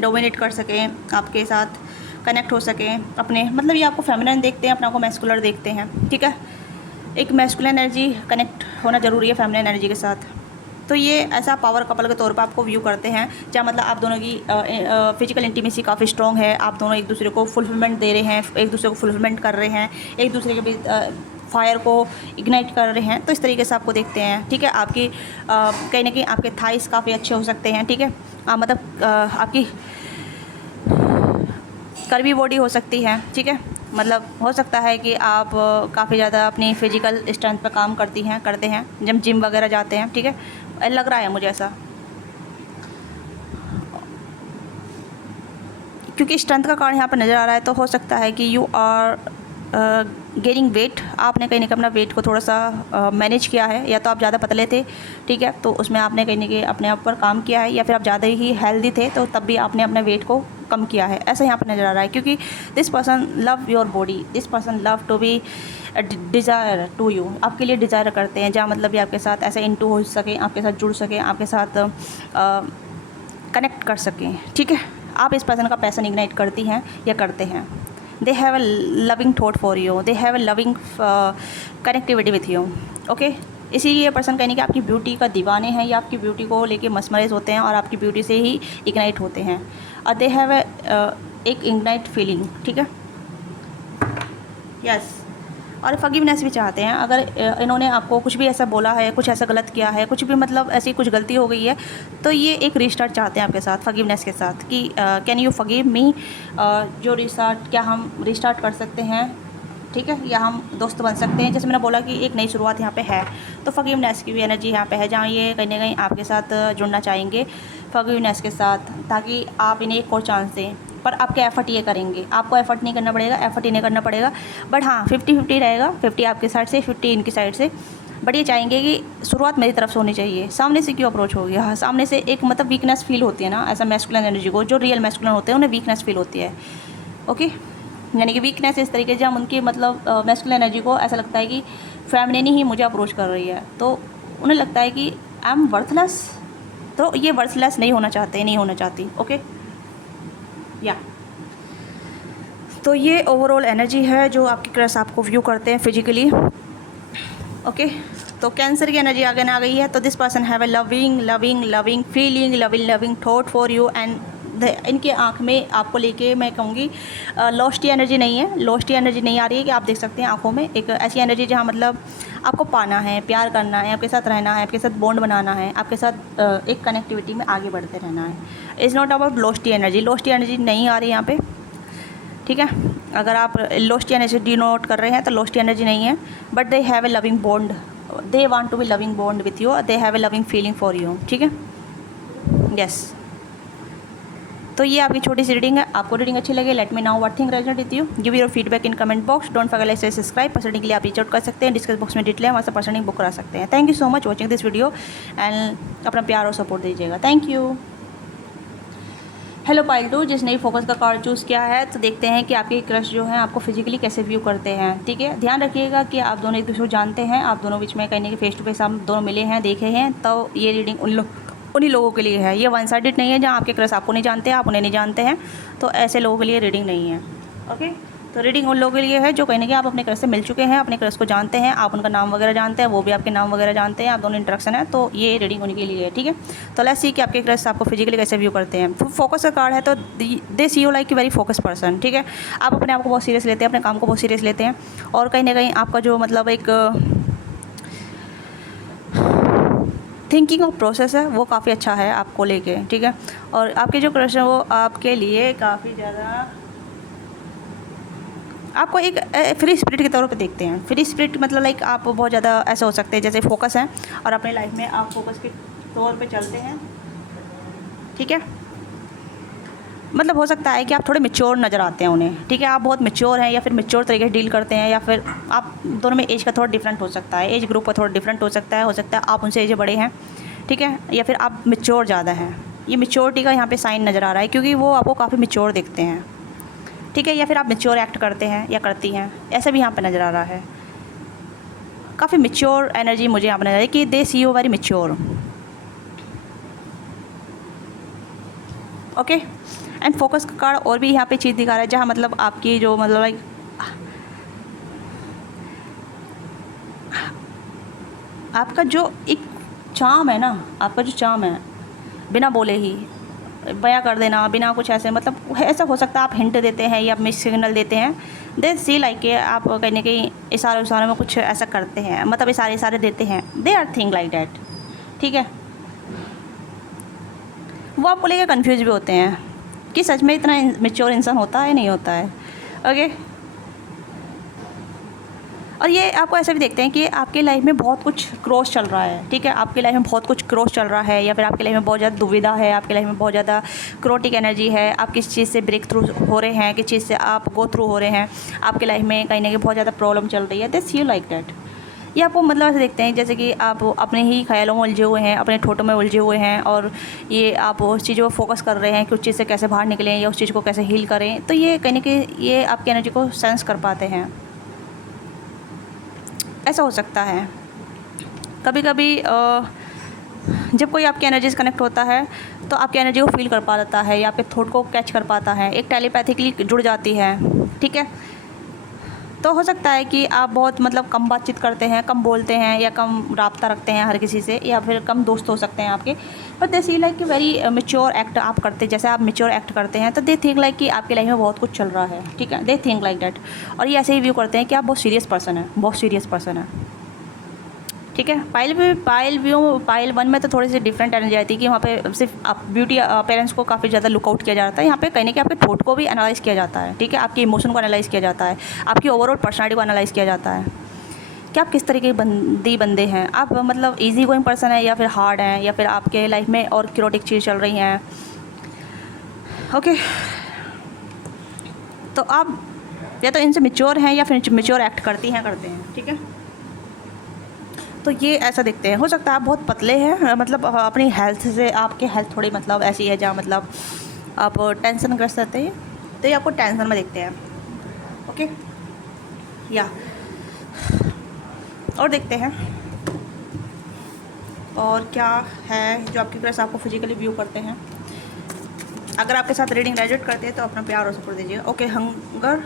डोमिनेट कर सकें, आपके साथ कनेक्ट हो सकें अपने, मतलब ये आपको फेमिनिन देखते हैं, अपना को मैस्कुलर देखते हैं, ठीक है। एक मैस्कुलिन एनर्जी कनेक्ट होना ज़रूरी है फेमिनिन एनर्जी के साथ। तो ये ऐसा पावर कपल के तौर पर आपको व्यू करते हैं, जहाँ मतलब आप दोनों की फिजिकल इंटीमेसी काफ़ी स्ट्रॉन्ग है, आप दोनों एक दूसरे को फुलफिलमेंट दे रहे हैं, एक दूसरे को फुलफिलमेंट कर रहे हैं, एक दूसरे के बीच फायर को इग्नाइट कर रहे हैं। तो इस तरीके से आपको देखते हैं, ठीक है। आपकी कहीं ना कहीं आपके थाइस काफ़ी अच्छे हो सकते हैं, ठीक है। मतलब आपकी कर्वी बॉडी हो सकती है, ठीक है। मतलब हो सकता है कि आप काफ़ी ज़्यादा अपनी फिजिकल स्ट्रेंथ पर काम करते हैं जब जिम वगैरह जाते हैं, ठीक है, लग रहा है मुझे ऐसा, क्योंकि स्ट्रेंथ का कारण यहाँ पर नज़र आ रहा है। तो हो सकता है कि यू आर गेनिंग वेट, आपने कहीं ना कहीं अपना वेट को थोड़ा सा मैनेज किया है, या तो आप ज़्यादा पतले थे, ठीक है, तो उसमें आपने कहीं ना कहीं अपने आप पर काम किया है, या फिर आप ज़्यादा ही हेल्दी थे तो तब भी आपने अपने वेट को कम किया है, ऐसा यहाँ पर नज़र आ रहा है। क्योंकि this person love your body, this person love to be desire to you, आपके लिए डिज़ायर करते हैं, जहाँ मतलब ये आपके साथ ऐसे इनटू हो सकें, आपके साथ जुड़ सकें, आपके साथ कनेक्ट कर सकें, ठीक है। आप इस पर्सन का पैसन इग्नाइट करती हैं या करते हैं। They have a loving thought for you, they have a loving connectivity with you, okay. इसीलिए ये पर्सन कहने कि आपकी ब्यूटी का दीवाने हैं, या आपकी ब्यूटी को लेके मसमराइज होते हैं और आपकी ब्यूटी से ही इग्नाइट होते हैं। और दे हैव एक इग्नाइट फीलिंग, ठीक है, यस। और फॉरगिवनेस भी चाहते हैं। अगर इन्होंने आपको कुछ भी ऐसा बोला है, कुछ ऐसा गलत किया है, कुछ भी मतलब ऐसी कुछ गलती हो गई है, तो ये एक रीस्टार्ट चाहते हैं आपके साथ, फॉरगिवनेस के साथ, कि कैन यू फॉरगिव मी, जो रीस्टार्ट, क्या हम रीस्टार्ट कर सकते हैं, ठीक है, या हम दोस्त बन सकते हैं। जैसे मैंने बोला कि एक नई शुरुआत यहाँ पे है, तो फॉरगिवनेस की भी एनर्जी यहाँ पे है, जहाँ ये कहीं ना कहीं आपके साथ जुड़ना चाहेंगे फॉरगिवनेस के साथ, ताकि आप इन्हें एक और चांस दें। पर आपके एफ़र्ट ये करेंगे, आपको एफ़र्ट नहीं करना पड़ेगा, एफ़र्ट इन्हें करना पड़ेगा। बट हाँ, 50-50 रहेगा, 50 आपकी साइड से, 50 इनकी साइड से। बट ये चाहेंगे कि शुरुआत मेरी तरफ से होनी चाहिए। सामने से क्यों अप्रोच होगी, हाँ, सामने से एक मतलब वीकनेस फील होती है ना, ऐसा मैस्कुलिन एनर्जी को, जो रियल मैस्कुलिन होते हैं उन्हें वीकनेस फील होती है, ओके। यानी कि वीकनेस इस तरीके से, हम उनकी मतलब मैस्कुलिन एनर्जी को ऐसा लगता है कि फेमिनिन ही मुझे अप्रोच कर रही है, तो उन्हें लगता है कि आई एम वर्थलेस। तो ये वर्थलेस नहीं होना चाहते, नहीं होना चाहती, ओके, या। तो ये ओवरऑल एनर्जी है जो आपकी क्रश आपको व्यू करते हैं फिजिकली, ओके। तो कैंसर की एनर्जी आगे ना आ गई है। तो this person have a loving loving loving feeling, loving loving thought for you, and इनके आँख में आपको लेके मैं कहूँगी लॉस्टी एनर्जी नहीं है, लॉस्टी एनर्जी नहीं आ रही है, कि आप देख सकते हैं आँखों में एक ऐसी एनर्जी जहाँ मतलब आपको पाना है, प्यार करना है, आपके साथ रहना है, आपके साथ बॉन्ड बनाना है, आपके साथ एक कनेक्टिविटी में आगे बढ़ते रहना है। Is not about लॉस्टी energy, लॉस्टी energy नहीं आ रही यहाँ पे, ठीक है। अगर आप लॉस्टी एनर्जी डिनोट कर रहे हैं तो लॉस्टी एनर्जी नहीं है, but they have a loving bond, they want to be loving bond with you, they have a loving feeling for you, ठीक है, यस। तो ये आपकी छोटी सी रीडिंग है। आपको रीडिंग अच्छी लगे, let me now what think resonate with you, give your feedback in comment box, don't forget to subscribe. Personally के लिए आप रीच आउट कर सकते हैं, डिस्कस बॉक्स में डिटेल है, वहाँ से पर्सनली बुक करा सकते हैं। Thank you so much watching this video, and अपना प्यार और सपोर्ट दीजिएगा, थैंक यू। हेलो पाइल 2, जिसने फोकस का कार्ड चूज़ किया है, तो देखते हैं कि आपके क्रश जो है आपको फिजिकली कैसे व्यू करते हैं, ठीक है। ध्यान रखिएगा कि आप दोनों एक दूसरे को जानते हैं, आप दोनों बीच में कहीं ना कहीं फेस टू फेस आप दोनों मिले हैं, देखे हैं, तो ये रीडिंग उन लोग उन्हीं लोगों के लिए है। ये वन साइडेड नहीं है जहाँ आपके क्रश आपको नहीं जानते, आप उन्हें नहीं जानते हैं, तो ऐसे लोगों के लिए रीडिंग नहीं है। ओके, तो रीडिंग उन लोगों के लिए है जो कहीं ना कहीं आप अपने क्रश से मिल चुके हैं, अपने क्रश को जानते हैं, आप उनका नाम वगैरह जानते हैं, वो भी आपके नाम वगैरह जानते हैं, आप दोनों इंटरेक्शन है, तो ये रीडिंग उनके लिए है। ठीक है, तो लेट्स सी कि आपके क्रश आपको फिजिकली कैसे व्यू करते हैं। फोकस का कार्ड है, तो they see you like a very focus person. ठीक है, आप अपने आप को बहुत सीरियस लेते हैं, अपने काम को बहुत सीरियस लेते हैं, और कहीं ना कहीं आपका जो मतलब एक थिंकिंग ऑफ प्रोसेस है वो काफ़ी अच्छा है आपको लेके। ठीक है, और आपके जो क्रश है वो आपके लिए काफ़ी ज़्यादा आपको एक फ्री स्पिरिट के तौर पे देखते हैं। फ्री स्पिरिट मतलब लाइक आप बहुत ज़्यादा ऐसे हो सकते हैं जैसे फोकस हैं और अपने लाइफ में आप फोकस के तौर पे चलते हैं। ठीक है, मतलब हो सकता है कि आप थोड़े मैच्योर नज़र आते हैं उन्हें। ठीक है, आप बहुत मैच्योर हैं या फिर मैच्योर तरीके से डील करते हैं, या फिर आप दोनों में एज का थोड़ा डिफरेंट हो सकता है, एज ग्रुप का थोड़ा डिफरेंट हो सकता है आप उनसे एज बड़े हैं। ठीक है, या फिर आप मैच्योर ज़्यादा हैं। ये मैच्योरिटी का यहाँ पे साइन नज़र आ रहा है क्योंकि वो आपको काफ़ी मैच्योर देखते हैं। ठीक है, या फिर आप मैच्योर एक्ट करते हैं या करती हैं, ऐसा भी यहाँ पे नज़र आ रहा है। काफ़ी मैच्योर एनर्जी मुझे यहाँ पर नज़र आ रही है कि they see you very mature. Okay, and focus का कार्ड और भी यहाँ पे चीज़ दिखा रहा है जहाँ मतलब आपकी जो मतलब लाइक आपका जो एक चार्म है ना, आपका जो चार्म है बिना बोले ही बयां कर देना, बिना कुछ ऐसे मतलब ऐसा हो सकता है आप हिंट देते हैं या मिस सिग्नल देते हैं। दे सी लाइक के आप कहीं ना कहीं इशारे में कुछ ऐसा करते हैं, मतलब इशारे देते हैं। They are thing like that. ठीक है, वो आपको लेकर कन्फ्यूज भी होते हैं कि सच में इतना मैच्योर इंसान होता है नहीं होता है। ओके, और ये आपको ऐसा भी देखते हैं कि आपके लाइफ में बहुत कुछ क्रॉस चल रहा है। ठीक है, आपके लाइफ में बहुत कुछ क्रॉस चल रहा है, या फिर आपके लाइफ में बहुत ज़्यादा दुविधा है, आपके लाइफ में बहुत ज़्यादा क्रोटिक एनर्जी है, आप किस चीज़ से ब्रेक थ्रू हो रहे हैं, किस चीज़ से आप गो थ्रू हो रहे हैं, आपके लाइफ में कहीं ना कहीं बहुत ज़्यादा प्रॉब्लम चल रही है। This you like that. ये आपको मतलब ऐसे देखते हैं जैसे कि आप अपने ही ख्यालों में उलझे हुए हैं, अपने ठोटों में उलझे हुए हैं, और ये आप उस चीज़ों पर फोकस कर रहे हैं कि उस चीज़ से कैसे बाहर निकलें या उस चीज़ को कैसे हील करें। तो ये कहीं ना कहीं ये आपकी एनर्जी को सेंस कर पाते हैं। ऐसा हो सकता है कभी कभी जब कोई आपकी एनर्जी से कनेक्ट होता है तो आपकी एनर्जी को फील कर पाता है या आपके थॉट को कैच कर पाता है, एक टेलीपैथिकली जुड़ जाती है। ठीक है, तो हो सकता है कि आप बहुत मतलब कम बातचीत करते हैं, कम बोलते हैं, या कम राब्ता रखते हैं हर किसी से, या फिर कम दोस्त हो सकते हैं आपके, पर दे सी लाइक कि वेरी मैच्योर एक्ट आप करते हैं। जैसे आप मैच्योर एक्ट करते हैं तो दे थिंक लाइक कि आपकी लाइफ में बहुत कुछ चल रहा है। ठीक है, दे थिंक लाइक डैट, और ये ऐसे ही व्यू करते हैं कि आप बहुत सीरियस पर्सन है, बहुत सीरियस पर्सन है। ठीक है, पाइल वन में तो थोड़ी सी डिफरेंट एनर्जी आती है कि वहाँ पे सिर्फ आप ब्यूटी पेरेंट्स को काफ़ी ज़्यादा लुकआउट किया जाता है। यहाँ पे कहीं ना कहीं आपके थॉट को भी एनालाइज़ किया जाता है। ठीक है, आपके इमोशन को एनालाइज़ किया जाता है, आपकी ओवरऑल पर्सनालिटी को एनालाइज़ किया जाता है कि आप किस तरीके के बंदे हैं। आप मतलब इजी गोइंग पर्सन है या फिर हार्ड हैं, या फिर आपके लाइफ में और क्रोटिक चीज़ चल रही हैं। ओके, तो आप या तो इनसे मैच्योर हैं या फिर मैच्योर एक्ट करते हैं। ठीक है, तो ये ऐसा देखते हैं। हो सकता है आप बहुत पतले हैं, मतलब अपनी हेल्थ से आपकी हेल्थ थोड़ी मतलब ऐसी है जहाँ मतलब आप टेंशन ग्रस्त रहते हैं, तो ये आपको टेंशन में देखते हैं। ओके, या और देखते हैं और क्या है जो आपके क्रश आपको फिजिकली व्यू करते हैं। अगर आपके साथ रीडिंग रेजोनेट करते हैं तो अपना प्यार और सपोर्ट दीजिए। Okay, hunger,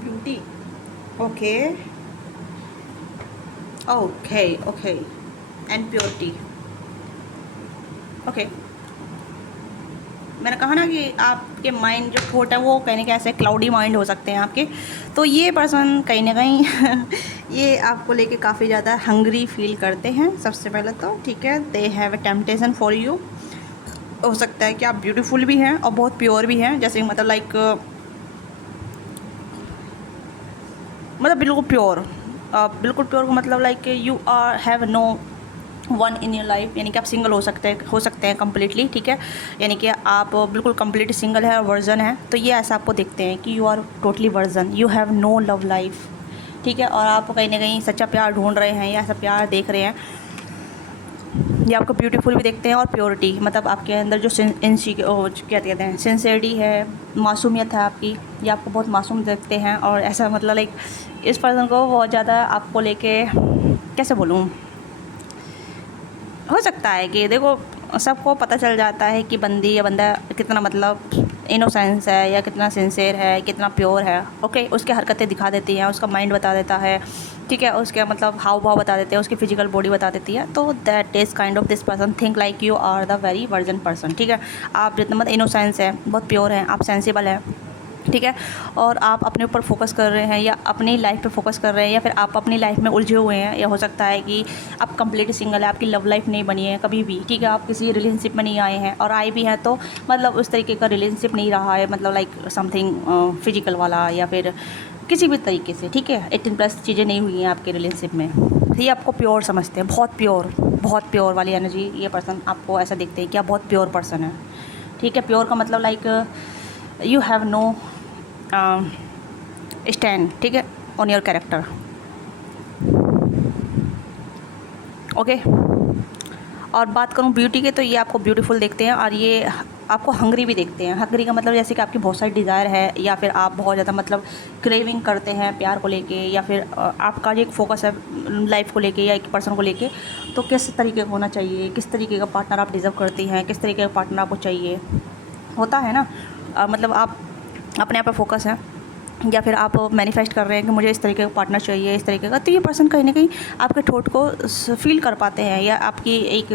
beauty, okay okay okay, and purity. Okay, मैंने कहा ना कि आपके माइंड जो थॉट है वो कहीं ना कहीं ऐसे क्लाउडी माइंड हो सकते हैं आपके। तो ये पर्सन कहीं ना कहीं ये आपको लेके काफ़ी ज़्यादा हंग्री फील करते हैं सबसे पहले तो। ठीक है, they have a temptation for you. हो सकता है कि आप ब्यूटीफुल भी हैं और बहुत प्योर भी हैं, जैसे मतलब लाइक मतलब बिल्कुल प्योर को मतलब like you are have no one in your life, यानी कि आप सिंगल हो सकते हैं कम्प्लीटली। ठीक है, यानी कि आप बिल्कुल कम्प्लीट सिंगल है, वर्जन है। तो ये ऐसा आपको देखते हैं कि you are totally virgin, you have no love life. ठीक है, और आप कहीं ना कहीं सच्चा प्यार ढूंढ रहे हैं या ऐसा प्यार देख रहे हैं, ये आपको ब्यूटीफुल भी देखते हैं और प्योरिटी, मतलब आपके अंदर जो क्या कहते हैं सिंसेरिटी है, मासूमियत है आपकी, ये आपको बहुत मासूम देखते हैं। और ऐसा मतलब लाइक इस पर्सन को बहुत ज़्यादा आपको लेके कैसे बोलूँ, हो सकता है कि देखो सबको पता चल जाता है कि बंदी या बंदा कितना मतलब इनोसेंस है या कितना सिंसेर है, कितना प्योर है। ओके, उसकी हरकतें दिखा देती हैं, उसका माइंड बता देता है, ठीक है, उसके मतलब हाव भाव बता देते हैं, उसकी फिजिकल बॉडी बता देती है। तो that is kind of this person think like you are the very virgin person. ठीक है, आप जितना मतलब इनोसेंस है, बहुत प्योर हैं, आप सेंसिबल हैं, ठीक है, और आप अपने ऊपर फोकस कर रहे हैं या अपनी लाइफ पे फोकस कर रहे हैं, या फिर आप अपनी लाइफ में उलझे हुए हैं, या हो सकता है कि आप कंप्लीट सिंगल है, आपकी लव लाइफ नहीं बनी है कभी भी, ठीक है, आप किसी रिलेशनशिप में नहीं आए हैं, और आए भी हैं तो मतलब उस तरीके का रिलेशनशिप नहीं रहा है, मतलब लाइक समथिंग फिजिकल वाला या फिर किसी भी तरीके से, ठीक है, 18+ चीज़ें नहीं हुई हैं आपके रिलेशनशिप में। तो ये आपको प्योर समझते हैं, बहुत प्योर वाली एनर्जी, ये पर्सन आपको ऐसा देखते हैं कि आप बहुत प्योर पर्सन है। ठीक है, प्योर का मतलब like you have know stand, ठीक है, ऑन योर कैरेक्टर। ओके, और बात करूँ ब्यूटी के, तो ये आपको ब्यूटीफुल देखते हैं और ये आपको हंगरी भी देखते हैं। हंगरी का मतलब जैसे कि आपकी बहुत सारी डिज़ायर है, या फिर आप बहुत ज़्यादा मतलब क्रेविंग करते हैं प्यार को लेके, या फिर आपका जो एक फोकस है लाइफ को लेके या एक पर्सन को लेके, तो किस तरीके का होना चाहिए, किस तरीके का पार्टनर आप डिज़र्व करती हैं, किस तरीके का पार्टनर आपको चाहिए, होता है ना। मतलब आप अपने आप पर फोकस है, या फिर आप मैनिफेस्ट कर रहे हैं कि मुझे इस तरीके का पार्टनर चाहिए, इस तरीके का, तो ये पर्सन कहीं ना कहीं आपके थॉट को फील कर पाते हैं या आपकी एक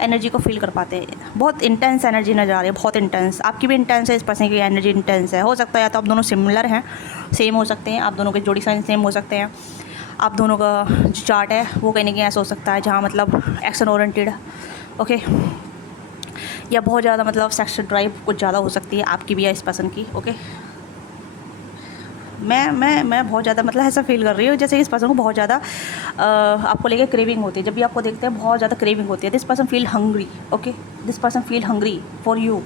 एनर्जी को फील कर पाते हैं। बहुत इंटेंस एनर्जी नज़र आ रही है, बहुत इंटेंस, आपकी भी इंटेंस है, इस पर्सन की एनर्जी इंटेंस है। हो सकता है या तो आप दोनों सिमिलर हैं, सेम हो सकते हैं, आप दोनों के जोड़ी साइन सेम हो सकते हैं, आप दोनों का जो चार्ट है वो कहीं ना कहीं ऐसा हो सकता है जहाँ मतलब एक्शन ओरिएंटेड, ओके, या बहुत ज़्यादा मतलब सेक्स ड्राइव कुछ ज़्यादा हो सकती है आपकी भी या इस पर्सन की। ओके, मैं बहुत ज़्यादा मतलब ऐसा फील कर रही हूँ जैसे इस पर्सन को बहुत ज़्यादा आपको लेके क्रेविंग होती है। जब भी आपको देखते हैं बहुत ज़्यादा क्रेविंग होती है। This person feel hungry, okay, this person feel hungry for you.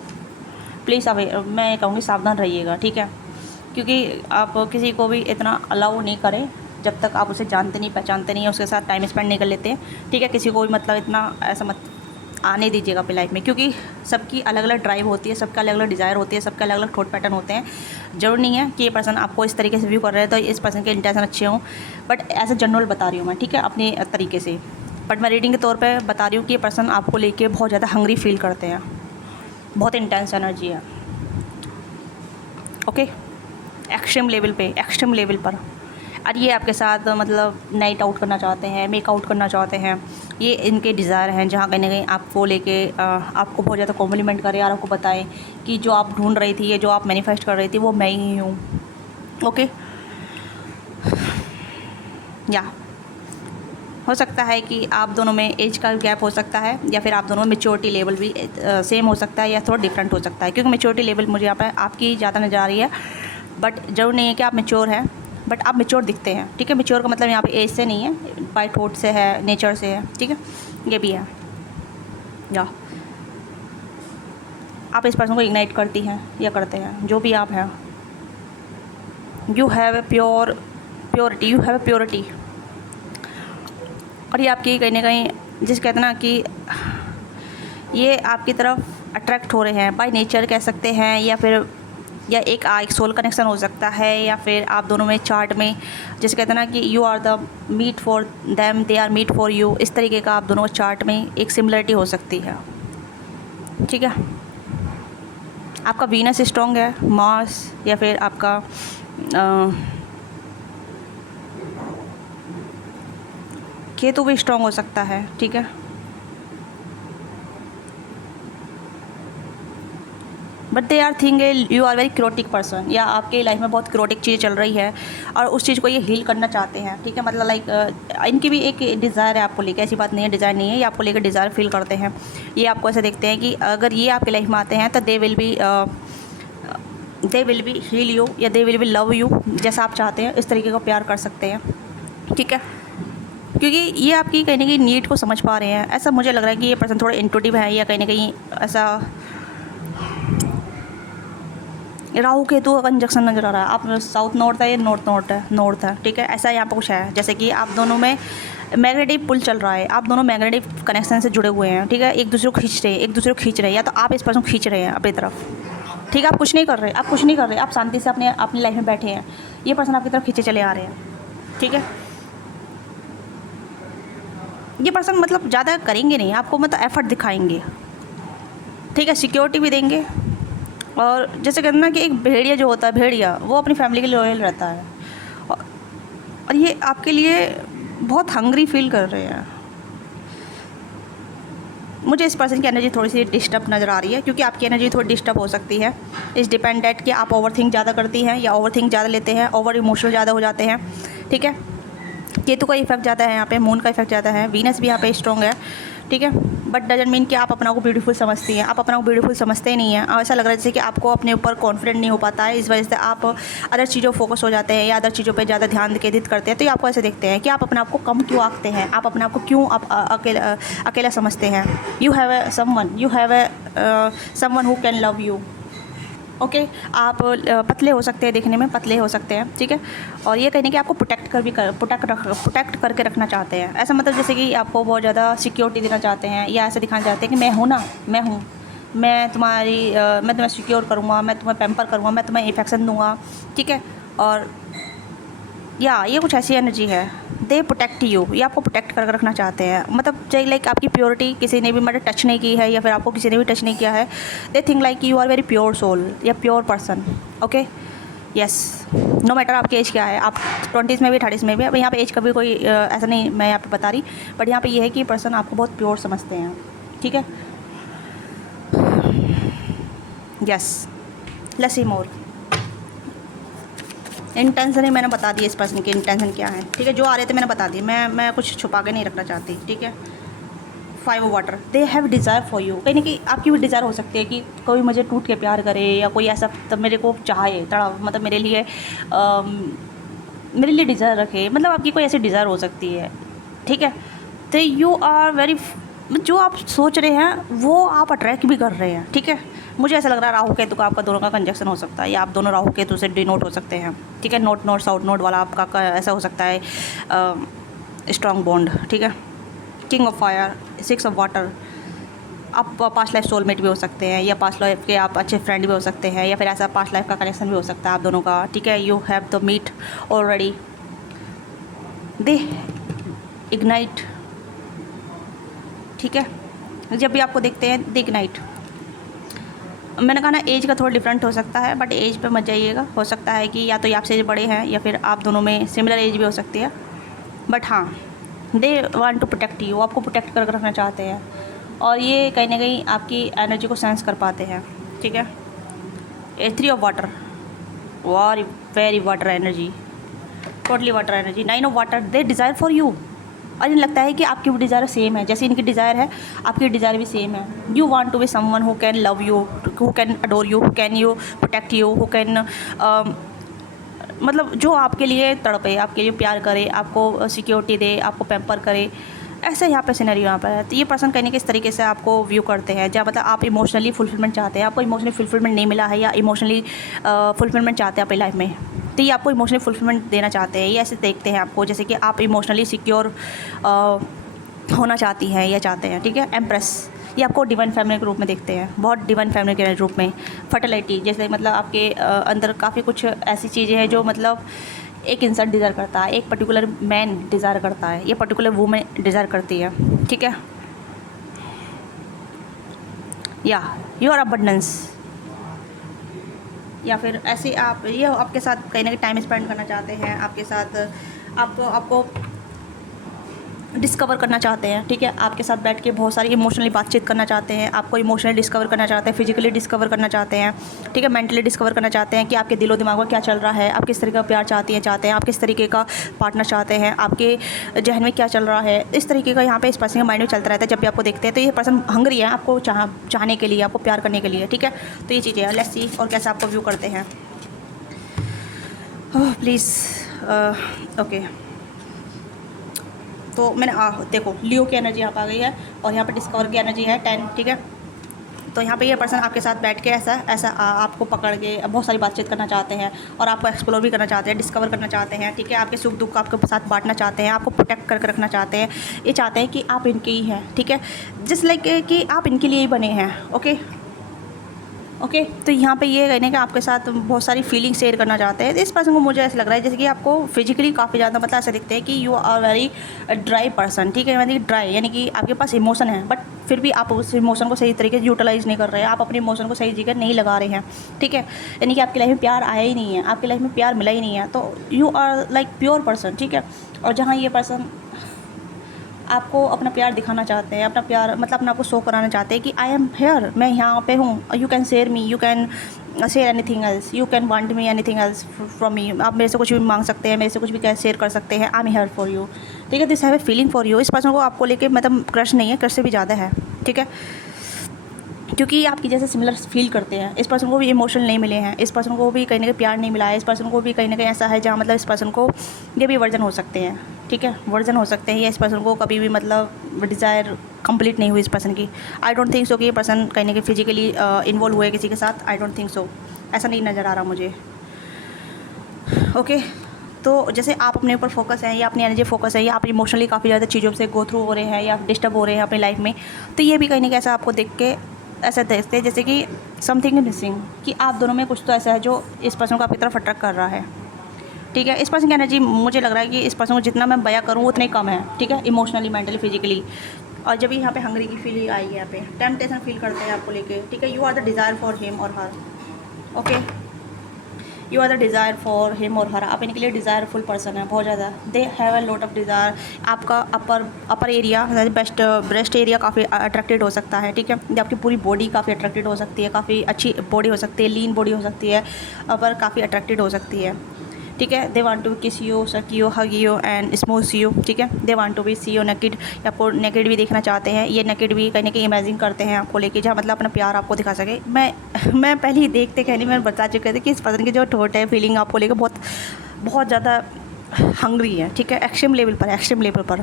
Please मैं कहूँगी सावधान रहिएगा, ठीक है, क्योंकि आप किसी को भी इतना अलाउ नहीं करें जब तक आप उसे जानते नहीं, पहचानते नहीं, उसके साथ टाइम स्पेंड नहीं कर लेते, ठीक है। किसी को भी मतलब इतना ऐसा मत आने दीजिएगा अपनी लाइफ में, क्योंकि सबकी अलग अलग ड्राइव होती है, सबका अलग अलग डिज़ायर होती है, सबके अलग अलग थॉट पैटर्न होते हैं। जरूर नहीं है कि ये पर्सन आपको इस तरीके से व्यू कर रहे हैं तो इस पर्सन के इंटेंशन अच्छे हों, बट एज ए जनरल बता रही हूँ मैं, ठीक है, अपने तरीके से। बट मैं रीडिंग के तौर पे बता रही हूँ कि ये पर्सन आपको लेके बहुत ज़्यादा हंग्री फील करते हैं, बहुत इंटेंस एनर्जी है, ओके, एक्सट्रीम लेवल पर। और ये आपके साथ मतलब नाइट आउट करना चाहते हैं, मेक आउट करना चाहते हैं, ये इनके डिज़ायर हैं, जहाँ कहीं ना कहीं आपको लेके आपको बहुत ज़्यादा कॉम्प्लीमेंट करें और आपको बताएं कि जो आप ढूंढ रही थी, ये जो आप मैनिफेस्ट कर रही थी, वो मैं ही हूँ। ओके, या हो सकता है कि आप दोनों में एज का गैप हो सकता है, या फिर आप दोनों में मेच्योरिटी लेवल भी सेम हो सकता है या थोड़ा डिफरेंट हो सकता है, क्योंकि मेच्योरिटी लेवल मुझे यहाँ पर आपकी ज़्यादा नज़र आ रही है, बट जरूर नहीं है कि आप मेच्योर हैं, बट आप मेच्योर दिखते हैं, ठीक है। मेच्योर का मतलब यहाँ पे एज से नहीं है, बाय थॉट से है, नेचर से है, ठीक है, ये भी है। या आप इस पर्सन को इग्नाइट करती हैं या करते हैं, जो भी आप हैं, you have a purity, you have a purity. और ये आपकी कहीं ना कहीं जिस कहते हैं ना कि ये आपकी तरफ अट्रैक्ट हो रहे हैं बाय नेचर कह सकते हैं, या फिर या एक सोल कनेक्शन हो सकता है, या फिर आप दोनों में चार्ट में जैसे कहते हैं ना कि you are the meant for them, they are meant for you, इस तरीके का आप दोनों का चार्ट में एक सिमिलरिटी हो सकती है, ठीक है। आपका वीनस स्ट्रॉन्ग है, मार्स, या फिर आपका केतु भी स्ट्रॉन्ग हो सकता है, ठीक है। But they are thing you are very erotic person, या आपके लाइफ में बहुत क्रोटिक चीज़ चल रही है और उस चीज़ को ये हील करना चाहते हैं, ठीक है। मतलब लाइक इनकी भी एक डिज़ायर है आपको लेकर, ऐसी बात नहीं है डिज़ायर नहीं है, ये आपको लेकर डिज़ायर फील करते हैं। ये आपको ऐसे देखते हैं कि अगर ये आपके लाइफ में आते हैं तो they will be heal you, या they will be love you, जैसा आप चाहते हैं इस तरीके का प्यार कर सकते हैं, ठीक है, क्योंकि ये आपकी कहीं ना कहीं नीड को समझ पा रहे हैं। ऐसा मुझे लग रहा है कि ये पर्सन थोड़ा इंट्यूटिव है, या कहीं ना कहीं ऐसा राहु केतु का कंजक्शन नज़र आ रहा है। आप साउथ नॉर्थ है, ये नॉर्थ है, ठीक है। ऐसा यहाँ पर कुछ है, जैसे कि आप दोनों में मैग्नेटिक पुल चल रहा है, आप दोनों मैग्नेटिक कनेक्शन से जुड़े हुए हैं, ठीक है। एक दूसरे को खींच रहे हैं, या तो आप इस पर्सन को खींच रहे हैं अपनी तरफ, ठीक है। आप कुछ नहीं कर रहे, आप शांति से अपनी लाइफ में बैठे हैं, ये पर्सन आपकी तरफ खींचे चले आ रहे हैं, ठीक है। ये पर्सन मतलब ज़्यादा करेंगे नहीं, आपको मतलब एफर्ट दिखाएंगे, ठीक है। सिक्योरिटी भी देंगे। और जैसे कहते हैं ना कि एक भेड़िया जो होता है, भेड़िया वो अपनी फैमिली के लिए लॉयल रहता है, और ये आपके लिए बहुत हंग्री फील कर रहे हैं। मुझे इस पर्सन की एनर्जी थोड़ी सी डिस्टर्ब नज़र आ रही है, क्योंकि आपकी एनर्जी थोड़ी डिस्टर्ब हो सकती है। इस डिपेंड डेट कि आप ओवरथिंक ज़्यादा करती हैं या ओवरथिंक ज़्यादा लेते हैं, ओवर इमोशनल ज़्यादा हो जाते हैं, ठीक है। केतु का इफेक्ट ज़्यादा है यहाँ पे, मून का इफेक्ट ज़्यादा है, वीनस भी यहाँ पे स्ट्रॉन्ग है, ठीक है। बट डजंट मीन कि आप अपना को ब्यूटीफुल समझती हैं, आप अपना को ब्यूटीफुल समझते ही नहीं हैं। ऐसा लग रहा है जैसे कि आपको अपने ऊपर कॉन्फिडेंट नहीं हो पाता है, इस वजह से आप अदर चीज़ों पर फोकस हो जाते हैं या अदर चीज़ों पे ज़्यादा ध्यान केंद्रित करते हैं। तो ये आपको ऐसे देखते हैं कि आप अपने आप को कम क्यों आंकते हैं, आप अपने आप को क्यों आप अकेला समझते हैं। You have someone who can love you, okay. आप पतले हो सकते हैं, देखने में पतले हो सकते हैं, ठीक है। और ये कहने कि आपको प्रोटेक्ट करके रखना चाहते हैं। ऐसा मतलब जैसे कि आपको बहुत ज़्यादा सिक्योरिटी देना चाहते हैं, या ऐसा दिखाना चाहते हैं कि मैं हूँ ना, मैं तुम्हें सिक्योर करूँगा, मैं तुम्हें पैम्पर करूँगा, मैं तुम्हें इफेक्शन दूँगा, ठीक है। और या ये कुछ ऐसी एनर्जी है, दे प्रोटेक्ट यू, ये आपको प्रोटेक्ट करके रखना चाहते हैं। मतलब चाहिए लाइक आपकी प्योरिटी किसी ने भी मतलब टच नहीं की है, या फिर आपको किसी ने भी टच नहीं किया है। They think like you are very pure soul या pure person, okay. Yes, no matter आपकी एज क्या है, आप 20s में भी 30s में भी। अब यहाँ पे एज का भी कोई ऐसा नहीं मैं यहाँ पे बता रही, बट यहाँ पे ये है कि पर्सन आपको बहुत प्योर समझते हैं, ठीक है। Yes, let's see more. Intention ही मैंने बता दी, इस पर्सन की इंटेंशन क्या है, ठीक है। जो आ रहे थे मैंने बता दी, मैं कुछ छुपा के नहीं रखना चाहती, ठीक है। 5 water, they have desire for you, कहीं ना कहीं आपकी भी डिज़ायर हो सकती है कि कोई मुझे टूट के प्यार करे, या कोई ऐसा तब मेरे को चाहे तड़ा, मतलब मेरे लिए डिज़ायर रखे, मतलब आपकी कोई ऐसी डिज़ायर हो सकती है, ठीक है। तो यू आर वेरी, जो आप सोच रहे हैं वो आप अट्रैक्ट भी कर रहे हैं, ठीक है। मुझे ऐसा लग रहा है राहु केतु का आपका दोनों का कंजक्शन हो सकता है, या आप दोनों राहु केतु से डिनोट हो सकते हैं, ठीक है। नॉर्थ साउथ नोट वाला आपका ऐसा हो सकता है, स्ट्रॉन्ग बॉन्ड, ठीक है। King of fire, 6 of water, आप पास्ट लाइफ सोलमेट भी हो सकते हैं, या पास्ट लाइफ के आप अच्छे फ्रेंड भी हो सकते हैं, या फिर ऐसा पास्ट लाइफ का कनेक्शन भी हो सकता है आप दोनों का, ठीक है। You have the meet already, they ignite, ठीक है। जब भी आपको देखते हैं दे इग्नाइट। मैंने कहा ना एज का थोड़ा डिफरेंट हो सकता है, बट एज पे मत जाइएगा, हो सकता है कि या तो ये आपसे बड़े हैं, या फिर आप दोनों में सिमिलर एज भी हो सकती है। बट हाँ, they want to protect you, आपको प्रोटेक्ट करके रखना चाहते हैं, और ये कहीं ना कहीं आपकी एनर्जी को सेंस कर पाते हैं, ठीक है। 3 of water, very water energy, totally water energy. 9 of water, they desire for you, और इन्हें लगता है कि आपकी भी डिज़ायर सेम है, जैसे इनकी डिज़ायर है आपकी डिज़ायर भी सेम है। You want to be someone who can love you, who can adore you, who can you protect you, who can मतलब जो आपके लिए तड़पे, आपके लिए प्यार करे, आपको सिक्योरिटी दे, आपको पैम्पर करे। ऐसे यहाँ पे सिनेरियो यहाँ पर है। तो ये पर्सन कहने के इस तरीके से आपको व्यू करते हैं, जहाँ मतलब आप इमोशनली फुलफिलमेंट चाहते हैं, आपको इमोशनली फुलफिलमेंट नहीं मिला है, या इमोशनली फुलफिलमेंट चाहते हैं अपनी लाइफ में, तो ये आपको इमोशनली फुलफिलमेंट देना चाहते हैं। ये ऐसे देखते हैं आपको जैसे कि आप इमोशनली सिक्योर होना चाहती हैं या चाहते हैं, ठीक है। एम्प्रेस, ये आपको डिवाइन फैमिली के रूप में देखते हैं, बहुत डिवाइन फैमिली के रूप में। फर्टिलिटी, जैसे मतलब आपके अंदर काफ़ी कुछ ऐसी चीज़ें हैं जो मतलब एक इंसान डिज़ायर करता है, एक पर्टिकुलर मैन डिज़ायर करता है, ये पर्टिकुलर वूमेन डिज़ायर करती है, ठीक है। या योर अबंडेंस, या फिर ऐसे आप ये आपके साथ कहीं ना कहीं टाइम स्पेंड करना चाहते हैं, आपके साथ आपको डिस्कवर करना चाहते हैं, ठीक है। आपके साथ बैठ के बहुत सारी इमोशनली बातचीत करना चाहते हैं, आपको इमोशनली डिस्कवर करना चाहते हैं, फिजिकली डिस्कवर करना चाहते हैं, ठीक है। मेंटली डिस्कवर करना चाहते हैं कि आपके दिलो दिमाग में क्या चल रहा है, आप किस तरीके का प्यार चाहते हैं, आप किस तरीके का पार्टनर चाहते हैं, आपके जहन में क्या चल रहा है। इस तरीके का यहाँ पे इस पर्सन के माइंड में चलता रहता है जब भी आपको देखते हैं। तो ये पर्सन हंग्री है आपको चाहने के लिए, आपको प्यार करने के लिए, ठीक है। तो ये चीज़ें लेट्स सी और कैसे आपको व्यू करते हैं। प्लीज़ ओके, तो मैंने देखो लियो की एनर्जी यहाँ पर आ गई है, और यहाँ पे डिस्कवर की एनर्जी है 10, ठीक है। तो यहाँ पे ये पर्सन आपके साथ बैठ के ऐसा ऐसा आपको पकड़ के बहुत सारी बातचीत करना चाहते हैं और आपको एक्सप्लोर भी करना चाहते हैं, डिस्कवर करना चाहते हैं, ठीक है। आपके सुख दुख आपके साथ बांटना चाहते हैं, आपको प्रोटेक्ट करके रखना चाहते हैं। ये चाहते हैं कि आप इनके ही हैं, ठीक है, जस्ट लाइक कि आप इनके लिए ही बने हैं। ओके ओके तो यहाँ पे ये कहने का आपके साथ बहुत सारी फीलिंग शेयर करना चाहते हैं। इस पर्सन को मुझे ऐसा लग रहा है जैसे कि आपको फिजिकली काफ़ी ज़्यादा मतलब ऐसे दिखते हैं कि you are very dry person, ठीक है, यानी ड्राई यानी कि आपके पास इमोशन है बट फिर भी आप उस इमोशन को सही तरीके से यूटिलाइज़ नहीं कर रहे हैं, आप अपने इमोशन को सही जगह नहीं लगा रहे हैं, ठीक है। यानी कि आपकी लाइफ में प्यार आया ही नहीं है, आपकी लाइफ में प्यार मिला ही नहीं है, तो you are like pure person, ठीक है। और जहाँ ये पर्सन आपको अपना प्यार दिखाना चाहते हैं, अपना प्यार मतलब अपना आपको शो कराना चाहते हैं कि आई एम हेयर, मैं यहाँ पे हूँ, you can share me, you can share anything else, you can want me anything else from me, आप मेरे से कुछ भी मांग सकते हैं, मेरे से कुछ भी कैसे शेयर कर सकते हैं, I am here for you, ठीक है। This have a feeling for you. इस पर्सन को आपको लेके मतलब क्रश नहीं है, क्रश से भी ज़्यादा है, ठीक है, क्योंकि आपकी जैसे सिमिलर फील करते हैं। इस पर्सन को भी इमोशन नहीं मिले हैं, इस पर्सन को भी कहीं ना कहीं प्यार नहीं मिला है, इस पर्सन को भी कहीं ना कहीं ऐसा है जहाँ मतलब इस पर्सन को ये भी वर्जन हो सकते हैं, ठीक है, वर्जन हो सकते हैं, या इस पर्सन को कभी भी मतलब डिज़ायर कंप्लीट नहीं हुई इस पर्सन की। आई डोंट थिंक सो कि ये पर्सन कहीं ना कहीं फिजिकली इन्वॉल्व हुए किसी के साथ, आई डोंट थिंक सो, ऐसा नहीं नज़र आ रहा मुझे। ओके तो जैसे आप अपने ऊपर फोकस है या अपनी एनर्जी फोकस है या आप इमोशनली काफ़ी ज़्यादा चीज़ों से गो थ्रू हो रहे हैं या डिस्टर्ब हो रहे हैं अपनी लाइफ में, तो ये भी कहीं ना कहीं ऐसा आपको देख के ऐसा देखते हैं जैसे कि समथिंग इज मिसिंग, कि आप दोनों में कुछ तो ऐसा है जो इस पर्सन को आपकी तरफ अट्रैक्ट कर रहा है, ठीक है। इस पर्सन की एनर्जी मुझे लग रहा है कि इस पर्सन को जितना मैं बया करूँ उतना ही कम है, ठीक है, इमोशनली, मेंटली, फिजिकली। और जब यहाँ पे हंगरी की फीलिंग आई है, यहाँ पे टेम्पटेशन फील करते हैं आपको लेके, ठीक है। You are the desire for him और her, okay, you are the desire for him और हर, आप इनके लिए डिज़ायरफुल पर्सन है बहुत ज़्यादा। They have a lot of desire. आपका अपर एरिया ब्रेस्ट एरिया काफ़ी अट्रैक्टेड हो सकता है, ठीक है। आपकी पूरी बॉडी काफ़ी अट्रैक्टेड हो सकती है, काफ़ी अच्छी बॉडी हो सकती है, लीन बॉडी हो सकती है, अपर काफ़ी अट्रैक्टेड हो सकती है, ठीक है। They want to kiss you, suck you, hug you and smooth you, ठीक है। They want to be see you naked, आपको नेकेड भी देखना चाहते हैं, ये नेकेड भी कहीं ना कहीं इमेजिन करते हैं आपको लेके, जहाँ मतलब अपना प्यार आपको दिखा सके। मैं पहले ही देखते कहने में बता चुके थे कि इस पर्सन की जो थॉट है, फीलिंग आपको लेकर बहुत बहुत ज़्यादा हंग्री है, ठीक है, एक्सट्रीम लेवल पर, एक्सट्रीम लेवल पर।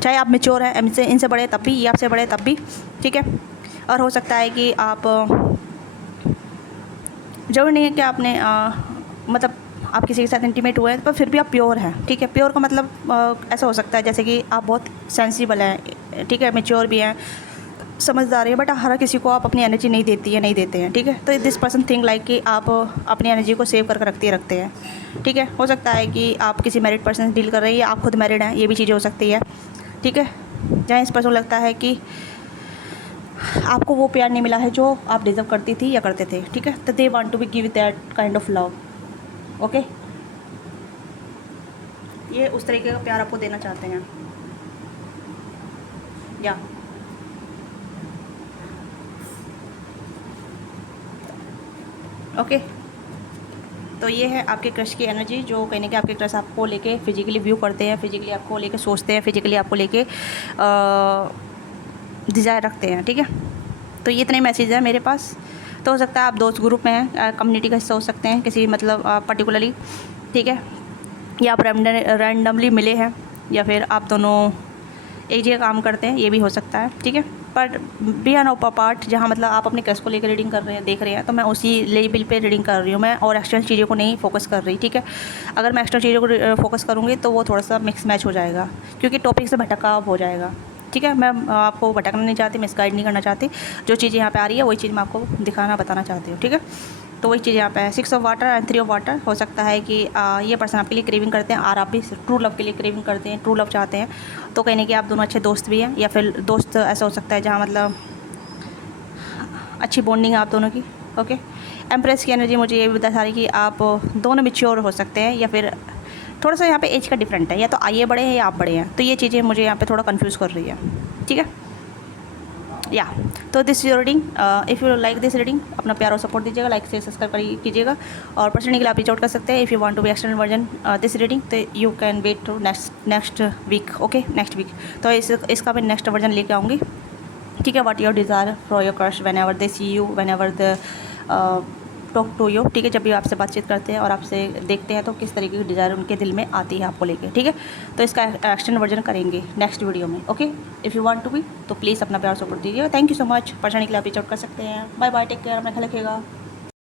चाहे आप मेच्योर हैं, इनसे बड़े तब भी, ये आपसे बड़े तब भी, ठीक है। और हो सकता है कि आप ज़रूरी नहीं है कि आपने मतलब आप किसी के साथ इंटीमेट हुए हैं, पर फिर भी आप प्योर हैं, ठीक है। प्योर का मतलब ऐसा हो सकता है जैसे कि आप बहुत सेंसिबल हैं, ठीक है, मेच्योर भी हैं, समझदार है, बट हर किसी को आप अपनी एनर्जी नहीं देते हैं, ठीक है। तो दिस पर्सन थिंक लाइक कि आप अपनी एनर्जी को सेव करके रखते हैं, ठीक है। हो सकता है कि आप किसी मैरिड पर्सन से डील कर रहे हैं या आप खुद मैरिड हैं, ये भी चीज़ें हो सकती है, ठीक है। जहाँ इस पर्सन को लगता है कि आपको वो प्यार नहीं मिला है जो आप डिज़र्व करती थी या करते थे, ठीक है। तो they want to be give that kind of love, okay. ये उस तरीके का प्यार आपको देना चाहते हैं, या ओके। तो ये है आपके क्रश की एनर्जी, जो कहने के आपके क्रश आपको लेके फिजिकली व्यू करते हैं, फिजिकली आपको लेके सोचते हैं, फिजिकली आपको लेके डिज़ायर रखते हैं, ठीक है। तो ये इतने मैसेज है मेरे पास। तो हो सकता है आप दोस्त ग्रुप में हैं, कम्युनिटी का हिस्सा हो सकते हैं किसी मतलब पर्टिकुलरली, ठीक है, या आप रैंडमली मिले हैं, या फिर आप दोनों एक जगह काम करते हैं, ये भी हो सकता है, ठीक है। पर बी एन ओपा पार्ट जहाँ मतलब आप अपने क्रश को लेकर रीडिंग कर रहे हैं, देख रहे हैं, तो मैं उसी लेवल पे रीडिंग कर रही हूँ मैं, और एक्सटर्नल चीज़ों को नहीं फोकस कर रही, ठीक है। अगर मैं एक्सटर्नल चीज़ों को फोकस करूँगी तो वो थोड़ा सा मिक्स मैच हो जाएगा, क्योंकि टॉपिक से भटकाव हो जाएगा, ठीक है। मैं आपको भटकना नहीं चाहती, मिसगाइड नहीं करना चाहती। जो चीज़ यहाँ पे आ रही है वही चीज़ मैं आपको दिखाना बताना चाहती हूँ, ठीक है। तो वही चीज़ यहाँ पे है, 6 of water and 3 of water. हो सकता है कि ये पर्सन आपके लिए क्रेविंग करते हैं और आप भी ट्रू लव के लिए क्रेविंग करते हैं, ट्रू लव चाहते हैं। तो कहने कि आप दोनों अच्छे दोस्त भी हैं, या फिर दोस्त ऐसा हो सकता है जहाँ मतलब अच्छी बॉन्डिंग है आप दोनों की, ओके। एम्प्रेस की एनर्जी मुझे ये भी बता रही कि आप दोनों मैच्योर हो सकते हैं, या फिर थोड़ा सा यहाँ पे एज का डिफरेंट है, या तो आइए बड़े हैं या आप बड़े हैं। तो ये चीज़ें मुझे यहाँ पे थोड़ा कंफ्यूज कर रही है, ठीक है, या। तो this your reading, if you like this reading, अपना प्यार और सपोर्ट दीजिएगा, लाइक से सब्सक्राइब कीजिएगा, और पर्सनली के लिए आप रीच आउट कर सकते हैं। If you want to be external version this reading, तो you can wait to next week, okay, next week. तो इसका मैं नेक्स्ट वर्जन लेके आऊँगी, ठीक है। What your desire for your crush whenever they see you, whenever the talk to you, ठीक है। जब भी आपसे बातचीत करते हैं और आपसे देखते हैं तो किस तरीके की डिज़ायर उनके दिल में आती है आपको लेके, ठीक है। तो इसका एक्सटेंड वर्जन करेंगे नेक्स्ट वीडियो में, okay. If you want to be तो प्लीज़ अपना प्यार सपोर्ट दीजिएगा। Thank you so much. परेशानी के लिए आप रीच आउट कर सकते हैं। बाय बाय, टेक केयर, अपना ख्याल रखिएगा।